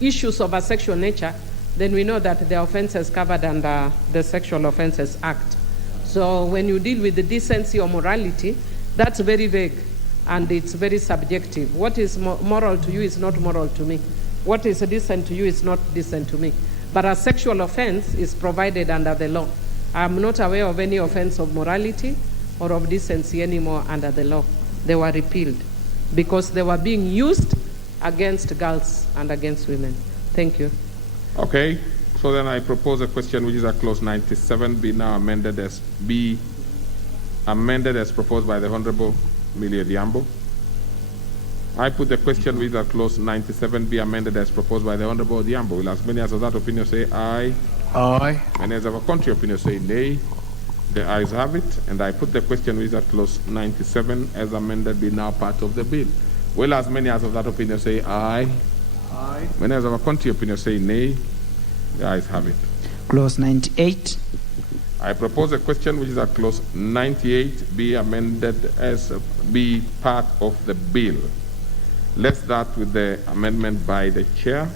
issues of a sexual nature, then we know that the offense is covered under the Sexual Offences Act. So when you deal with the decency or morality, That's very vague, and it's very subjective. What is moral to you is not moral to me. What is decent to you is not decent to me. But a sexual offense is provided under the law. I'm not aware of any offense of morality or of decency anymore under the law. They were repealed because they were being used against girls and against women. Thank you. Okay, so then I propose a question which is at clause 97 be now amended as proposed by the Honorable Millie Odhiambo. I put the question which is at clause 97 be amended as proposed by the Honorable Odhiambo. Will as many as of that opinion say aye? Aye. Many as of a contrary opinion say nay. The ayes have it, and I put the question which is at clause 97 as amended be now part of the bill. Will as many as of that opinion say aye? Aye. Many as of a contrary opinion say nay. The ayes have it. Clause 98. I propose a question which is at clause 98 be amended as be part of the bill. Let's start with the amendment by the chair.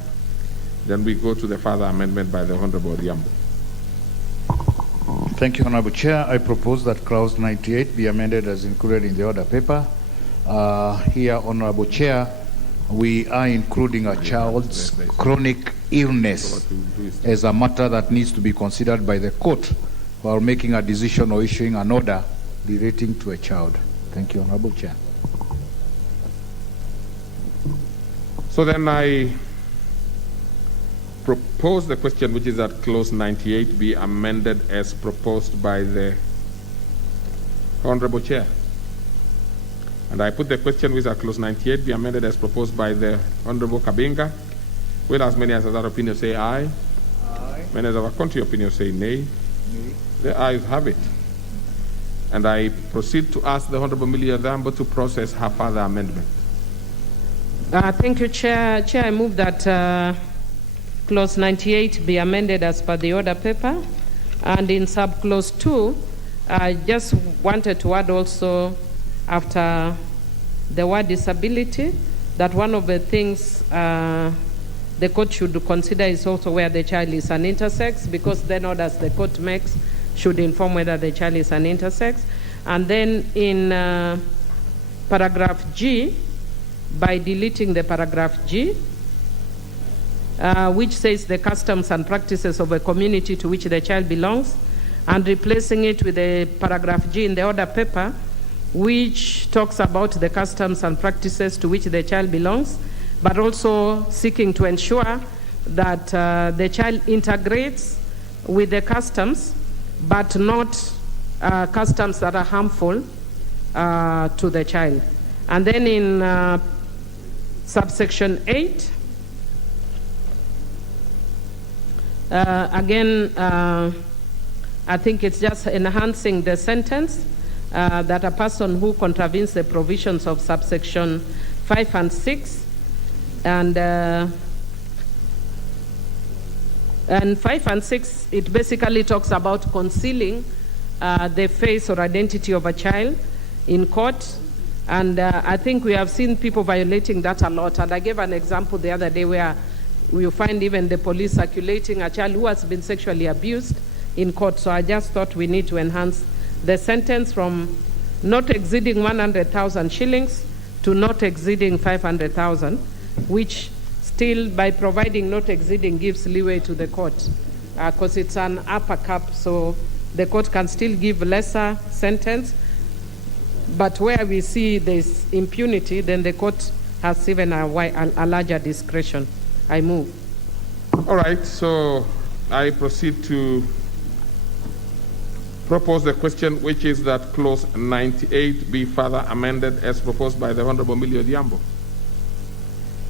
Then we go to the further amendment by the Honorable Odhiambo. Thank you, Honorable Chair. I propose that clause 98 be amended as included in the order paper. Here, Honorable Chair, we are including a child's chronic illness as a matter that needs to be considered by the court while making a decision or issuing an order relating to a child. Thank you, Honorable Chair. So then I propose the question which is at clause 98 be amended as proposed by the Honorable Chair. And I put the question which is at clause 98 be amended as proposed by the Honorable Kabinga. Will as many as of that opinion say aye? Aye. Many as of a contrary opinion say nay? Nay. The ayes have it. And I proceed to ask the Honorable Millie Odhiambo to process her further amendment. Thank you, Chair. Chair, I move that clause 98 be amended as per the order paper. And in subclause 2, I just wanted to add also, after the word disability, that one of the things the court should consider is also where the child is an intersex, because then orders the court makes should inform whether the child is an intersex. And then in paragraph G, by deleting the paragraph G, which says the customs and practices of a community to which the child belongs, and replacing it with the paragraph G in the order paper, which talks about the customs and practices to which the child belongs, but also seeking to ensure that the child integrates with the customs, but not customs that are harmful to the child. And then in subsection 8, again, I think it's just enhancing the sentence that a person who contravenes the provisions of subsection 5 and 6 and 5 and 6, it basically talks about concealing the face or identity of a child in court. And I think we have seen people violating that a lot. And I gave an example the other day where you find even the police circulating a child who has been sexually abused in court. So I just thought we need to enhance the sentence from not exceeding 100,000 shillings to not exceeding 500,000, which still, by providing not exceeding, gives leeway to the court, because it's an upper cap, so the court can still give lesser sentence. But where we see there's impunity, then the court has even a larger discretion. I move. All right, so I proceed to propose the question, which is that clause 98 be further amended as proposed by the Honorable Millie Odhiambo.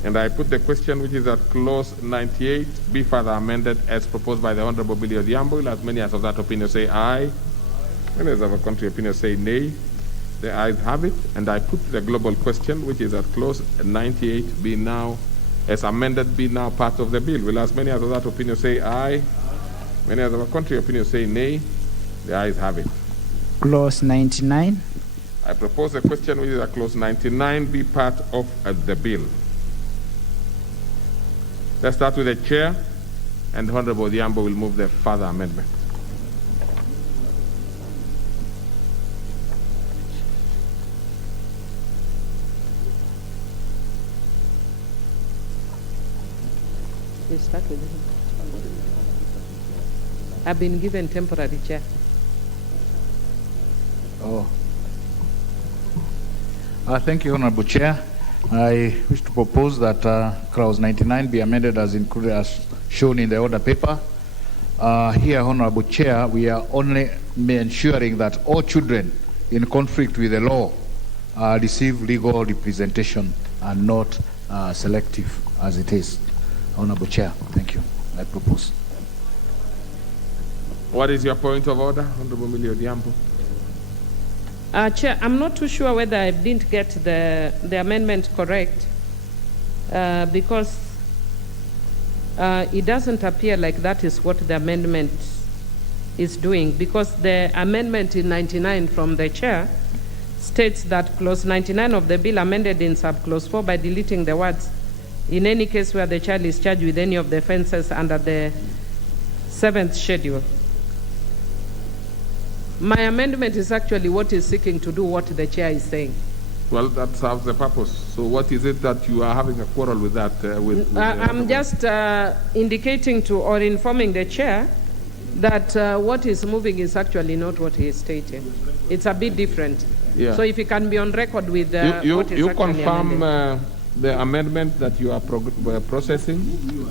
And I put the question, which is that clause 98 be further amended as proposed by the Honorable Millie Odhiambo. As many as of that opinion say aye. Many as of a contrary opinion say nay. The ayes have it. And I put the global question, which is that clause 98 be now, as amended, be now part of the bill. Will as many as of that opinion say aye. Many as of a contrary opinion say nay. The ayes have it. Clause 99. I propose a question which is that clause 99 be part of the bill. Let's start with the chair, and Honorable Odhiambo will move the further amendment. We start with him. I've been given temporary chair. Oh. Thank you, Honorable Chair. I wish to propose that clause 99 be amended as included as shown in the order paper. Here, Honorable Chair, we are only ensuring that all children in conflict with the law receive legal representation and not selective as it is. Honorable Chair, thank you. I propose. What is your point of order, Honorable Millie Odhiambo? Chair, I'm not too sure whether I didn't get the amendment correct because it doesn't appear like that is what the amendment is doing, because the amendment in 99 from the chair states that clause 99 of the bill amended in subclause 4 by deleting the words in any case where the child is charged with any of the offenses under the 7th schedule. My amendment is actually what is seeking to do what the chair is saying. Well, that serves the purpose. So what is it that you are having a quarrel with that? I'm just indicating to or informing the chair that what is moving is actually not what he is stating. It's a bit different. Yeah. So if you can be on record with you what is you actually confirm amended. the amendment that you are processing?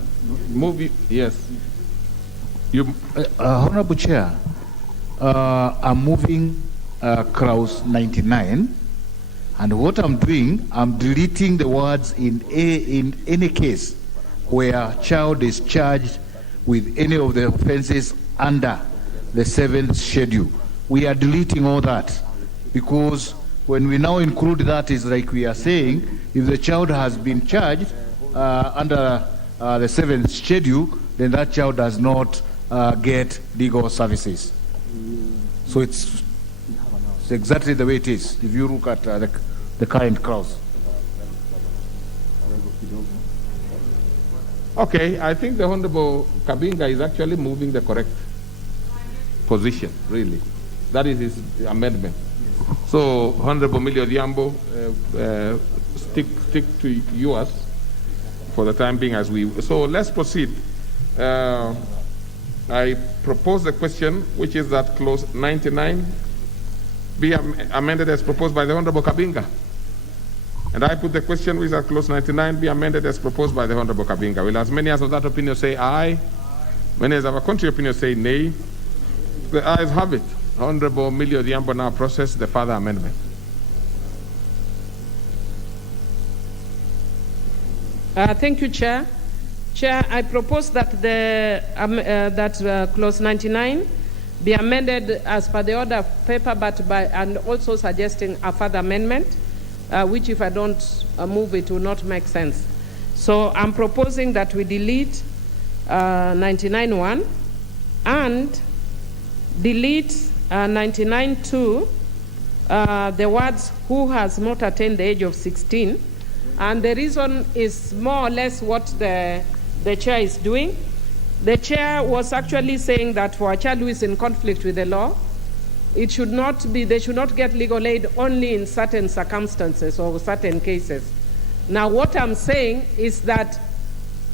Yes. Honorable Chair, I'm moving clause 99, and what I'm doing, I'm deleting the words in any case where child is charged with any of the offenses under the 7th schedule. We are deleting all that because when we now include that, is like we are saying, if the child has been charged under the 7th schedule, then that child does not get legal services. So it's exactly the way it is if you look at the current clause. Okay, I think the Honorable Kabinga is actually moving the correct position, really. That is his amendment. So, Honorable Millie Odhiambo, stick to yours for the time being as we... So, let's proceed. I propose the question, which is that clause 99 be amended as proposed by the Honorable Kabinga. And I put the question, which is that clause 99 be amended as proposed by the Honorable Kabinga. Will as many as of that opinion say aye? Many as of a contrary opinion say nay? The ayes have it. Honorable Millie Odhiambo now process the further amendment. Thank you, Chair. Chair, I propose that clause 99 be amended as per the order of paper, but and also suggesting a further amendment, which if I don't move it will not make sense. So I'm proposing that we delete 99.1 and delete 99.2, the words who has not attained the age of 16. And the reason is more or less what the chair is doing. The chair was actually saying that for a child who is in conflict with the law, they should not get legal aid only in certain circumstances or certain cases. Now, what I'm saying is that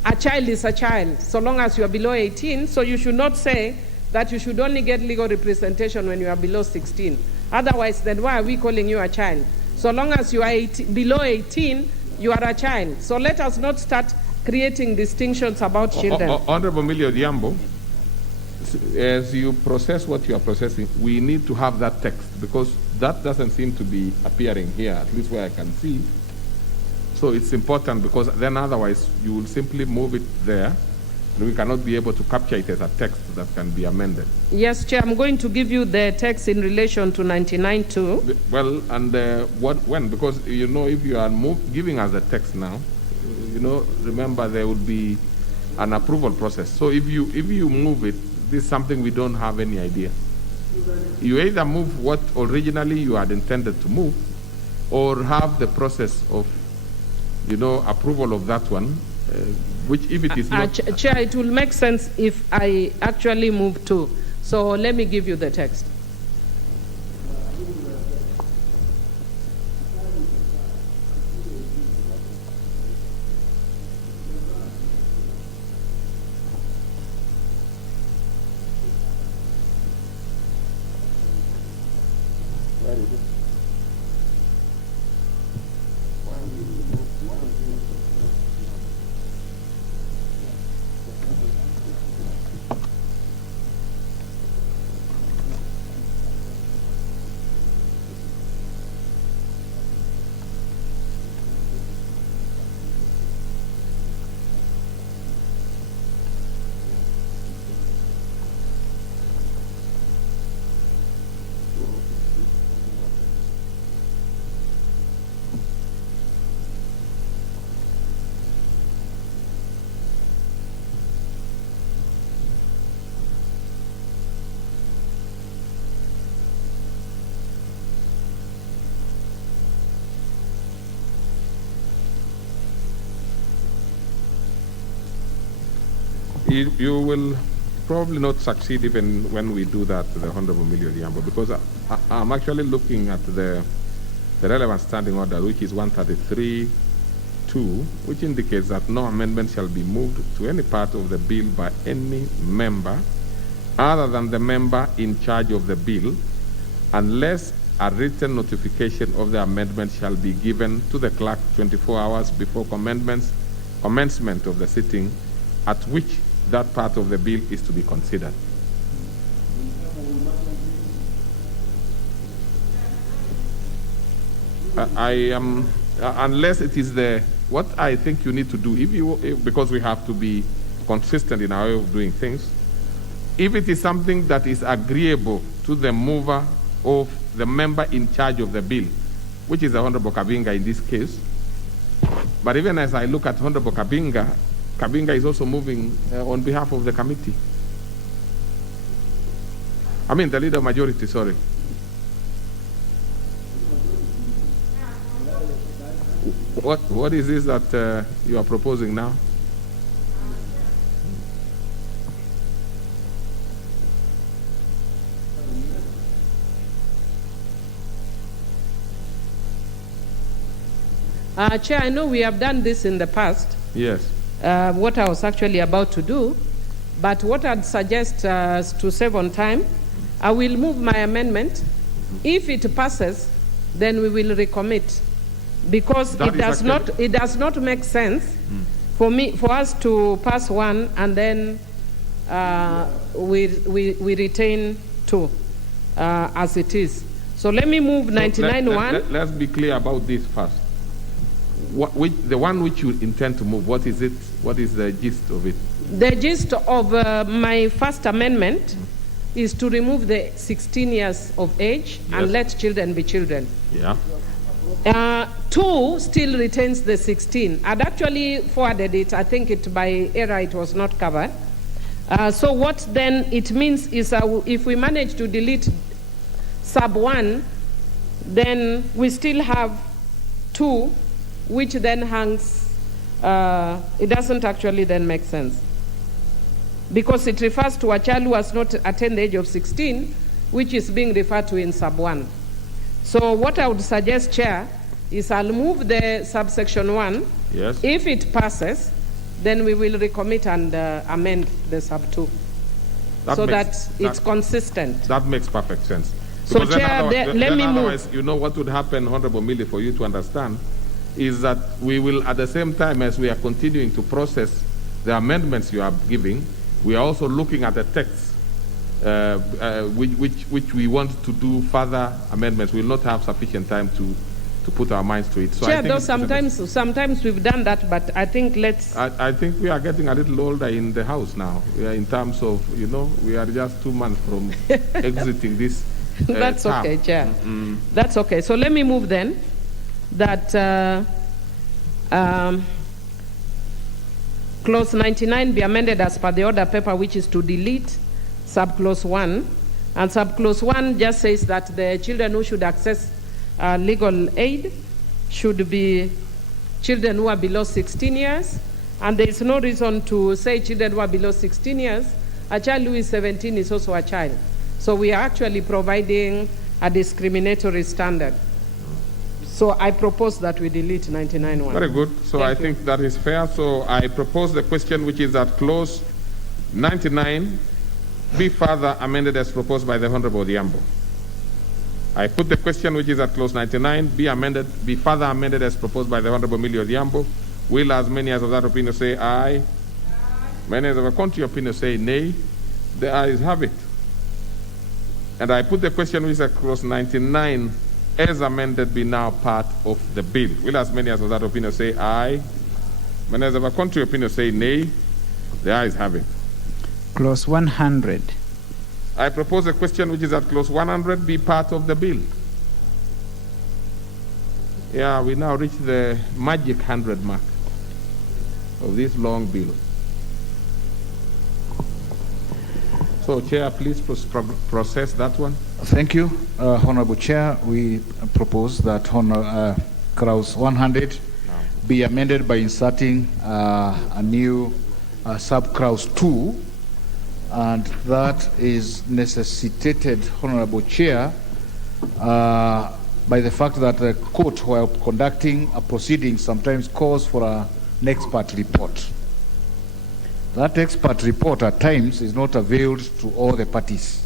a child is a child, so long as you are below 18, so you should not say that you should only get legal representation when you are below 16. Otherwise, then why are we calling you a child? So long as you are below 18, you are a child. So let us not start creating distinctions about children. Honorable Millie Odhiambo, as you process what you are processing, we need to have that text because that doesn't seem to be appearing here, at least where I can see. So it's important because then otherwise you will simply move it there and we cannot be able to capture it as a text that can be amended. Yes, Chair, I'm going to give you the text in relation to 99.2. Well, and when? Because, you know, if you are giving us a text now, you know, remember there will be an approval process. So if you move it, this is something we don't have any idea. You either move what originally you had intended to move or have the process of, you know, approval of that one, which if it is not... Chair, it will make sense if I actually move to. So let me give you the text. You will probably not succeed even when we do that to the Honorable Millie Odhiambo, because I'm actually looking at the relevant standing order, which is 133.2, which indicates that no amendment shall be moved to any part of the bill by any member other than the member in charge of the bill, unless a written notification of the amendment shall be given to the clerk 24 hours before commencement of the sitting at which that part of the bill is to be considered. Unless it is what I think you need to do, because we have to be consistent in our way of doing things, if it is something that is agreeable to the mover of the member in charge of the bill, which is the Honorable Kabinga in this case, but even as I look at Honorable Kabinga is also moving on behalf of the committee. I mean, the leader majority, sorry. What is this that you are proposing now? Chair, I know we have done this in the past. Yes. What I was actually about to do, but what I'd suggest to save on time, I will move my amendment. If it passes, then we will recommit, because it does not make sense for us to pass one and then we retain two as it is. So let me move 99-1. Let's be clear about this first. The one which you intend to move, what is it? What is the gist of it? The gist of my first amendment is to remove the 16 years of age and let children be children. Yeah. 2 still retains the 16. I'd actually forwarded it. I think by error it was not covered. So what then it means is if we manage to delete sub 1, then we still have 2, which then hangs, it doesn't actually then make sense, because it refers to a child who has not attained the age of 16, which is being referred to in sub 1. So what I would suggest, Chair, is I'll move the subsection 1. Yes. If it passes, then we will recommit and amend the sub 2, that it's consistent. That makes perfect sense. So, Chair, let me move. You know what would happen, Honorable Millie, for you to understand, is that we will, at the same time as we are continuing to process the amendments you are giving, we are also looking at the text which we want to do further amendments. We will not have sufficient time to put our minds to it. So Chair, though sometimes we've done that, but I think I think we are getting a little older in the House now, in terms of, we are just 2 months from exiting this That's term. okay, Chair. That's okay. So let me move then that clause 99 be amended as per the order paper, which is to delete subclause 1. And subclause 1 just says that the children who should access legal aid should be children who are below 16 years. And there is no reason to say children who are below 16 years. A child who is 17 is also a child. So we are actually providing a discriminatory standard. So I propose that we delete 99.1. Very good. So I think that is fair. So I propose the question, which is that clause 99 be further amended as proposed by the Honorable Odhiambo. I put the question which is at clause 99 be further amended as proposed by the Honorable Millie Odhiambo. Will as many as of that opinion say aye? Many as of a contrary opinion say nay. The ayes have it. And I put the question which is at clause 99 as amended be now part of the bill. Will as many as of that opinion say aye? Many as of a contrary opinion say nay. The ayes have it. Clause 100. I propose a question which is at clause 100 be part of the bill. Yeah, we now reach the magic 100 mark of this long bill. So, Chair, please process that one. Thank you, Honorable Chair. We propose that clause 100 be amended by inserting a new sub-clause 2, and that is necessitated, Honorable Chair, by the fact that the court, while conducting a proceeding, sometimes calls for an expert report. That expert report at times is not availed to all the parties.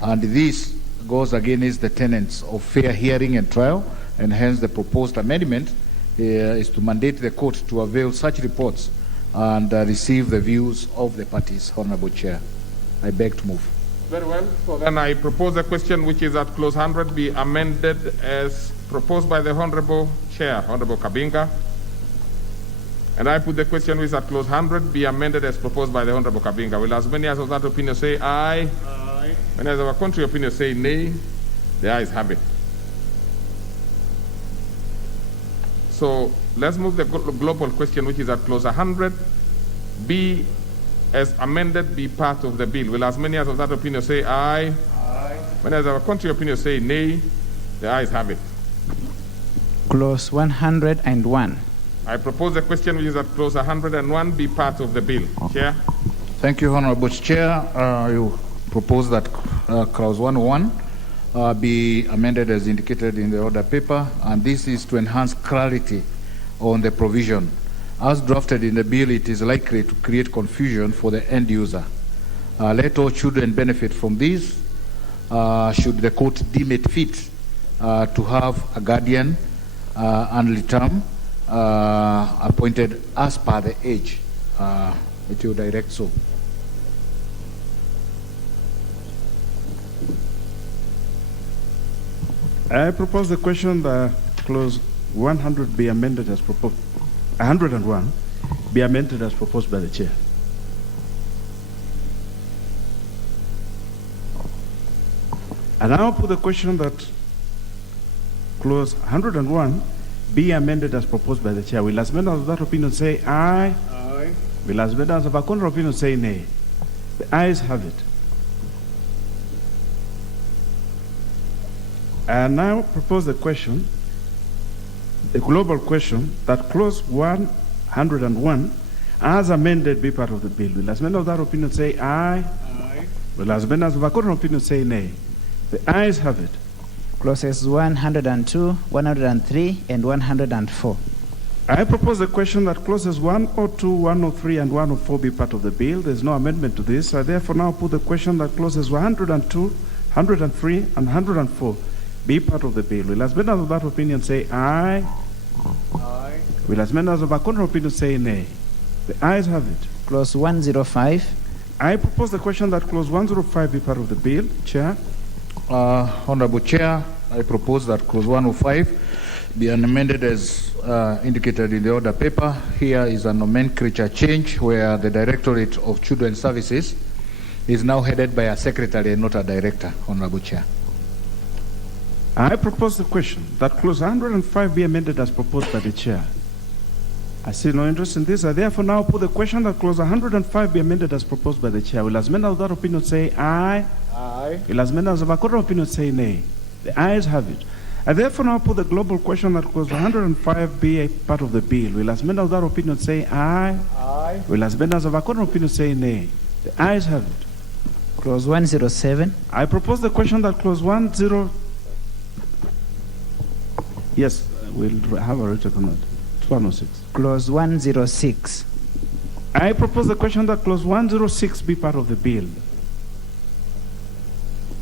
And this goes against the tenets of fair hearing and trial, and hence the proposed amendment is to mandate the court to avail such reports and receive the views of the parties, Honorable Chair. I beg to move. Very well. So then I propose a question which is at clause 100 be amended as proposed by the Honorable Chair, Honorable Kabinga. And I put the question which is at clause 100 be amended as proposed by the Honorable Kabinga. Will as many as of that opinion say aye? Aye. Many as of a contrary opinion say nay? The ayes have it. So let's move the global question which is at clause 100 be as amended be part of the bill. Will as many as of that opinion say aye? Aye. Many as of a contrary opinion say nay? The ayes have it. Clause 101. I propose the question which is at clause 101 be part of the bill. Chair. Thank you, Honorable Chair. You propose that clause 101 be amended as indicated in the order paper, and this is to enhance clarity on the provision. As drafted in the bill, it is likely to create confusion for the end user. Let all children benefit from this, should the court deem it fit to have a guardian and term appointed as per the age. It will direct so. I propose the question that clause 100 be amended as proposed. 101 be amended as proposed by the chair. And I will put the question that clause 101 be amended as proposed by the chair. Will as many of that opinion say aye? Aye. Will as many as of a contrary opinion say nay? The ayes have it. I now propose the question, the global question, that clause 101 as amended be part of the bill. Will as many of that opinion say aye? Aye. Will as many as of a contrary opinion say nay? The ayes have it. Clauses 102, 103, and 104. I propose the question that clauses 102, 103, and 104 be part of the bill. There is no amendment to this. I therefore now put the question that clauses 102, 103, and 104 be part of the bill. Will as many of that opinion say aye? Aye. Will as many as of a contrary opinion say nay? The ayes have it. Clause 105. I propose the question that clause 105 be part of the bill. Chair. Honorable Chair, I propose that clause 105 be amended as indicated in the order paper. Here is a nomenclature change where the Directorate of Children's Services is now headed by a secretary and not a director, Honorable Chair. I propose the question that clause 105 be amended as proposed by the chair. I see no interest in this. I therefore now put the question that clause 105 be amended as proposed by the chair. Will as many of that opinion say aye? Aye. Will as many as of a contrary opinion say nay? The ayes have it. I therefore now put the global question that clause 105 be a part of the bill. Will as many of that opinion say aye? Aye. Will as many as of a contrary opinion say nay? The ayes have it. Clause 107. I propose the question that clause 10. Yes, we'll have a written on that. 106. Clause 106. I propose the question that clause 106 be part of the bill.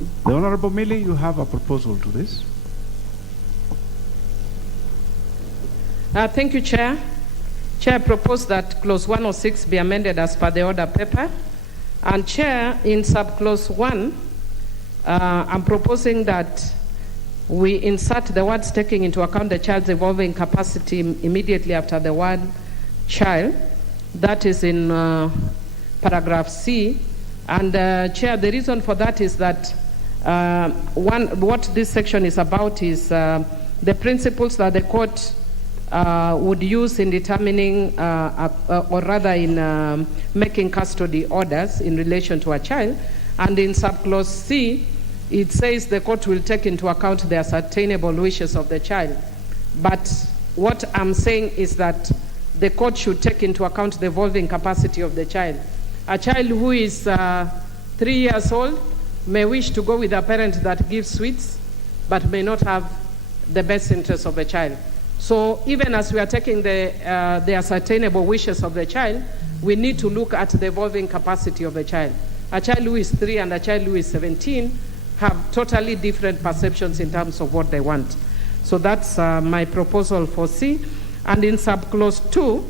The Honorable Millie, you have a proposal to this. Thank you, Chair. Chair, propose that clause 106 be amended as per the order paper. And Chair, in subclause 1, I'm proposing that we insert the words taking into account the child's evolving capacity immediately after the word child. That is in paragraph C. And Chair, the reason for that is that what this section is about is the principles that the court would use in determining, or rather in making custody orders in relation to a child. And in subclause C, it says the court will take into account the ascertainable wishes of the child. But what I'm saying is that the court should take into account the evolving capacity of the child. A child who is 3 years old may wish to go with a parent that gives sweets, but may not have the best interest of the child. So even as we are taking the ascertainable wishes of the child, we need to look at the evolving capacity of the child. A child who is 3 and a child who is 17 have totally different perceptions in terms of what they want. So that's my proposal for C. And in subclause 2,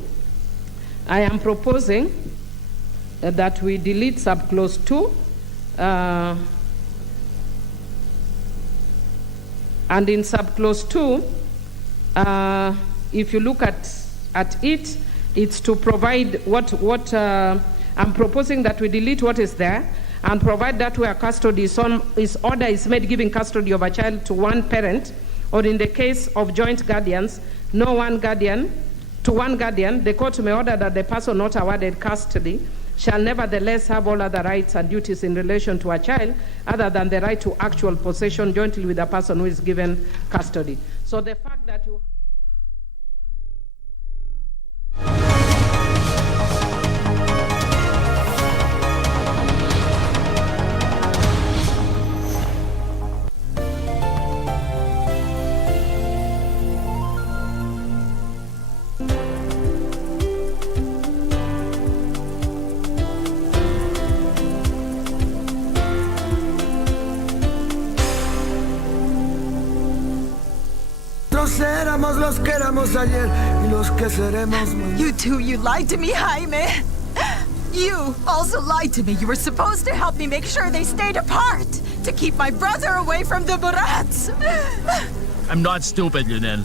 I am proposing that we delete subclause 2. And in subclause 2, if you look at it, it's to provide what I'm proposing that we delete what is there and provide that where custody is order is made giving custody of a child to one parent, or in the case of joint guardians, to one guardian, the court may order that the person not awarded custody shall nevertheless have all other rights and duties in relation to a child other than the right to actual possession jointly with the person who is given custody. So the fact that you Éramos los que éramos ayer y los que seremos mañana. You two, you lied to me, Jaime. You also lied to me. You were supposed to help me make sure they stayed apart, to keep my brother away from the Burats. I'm not stupid, Lionel.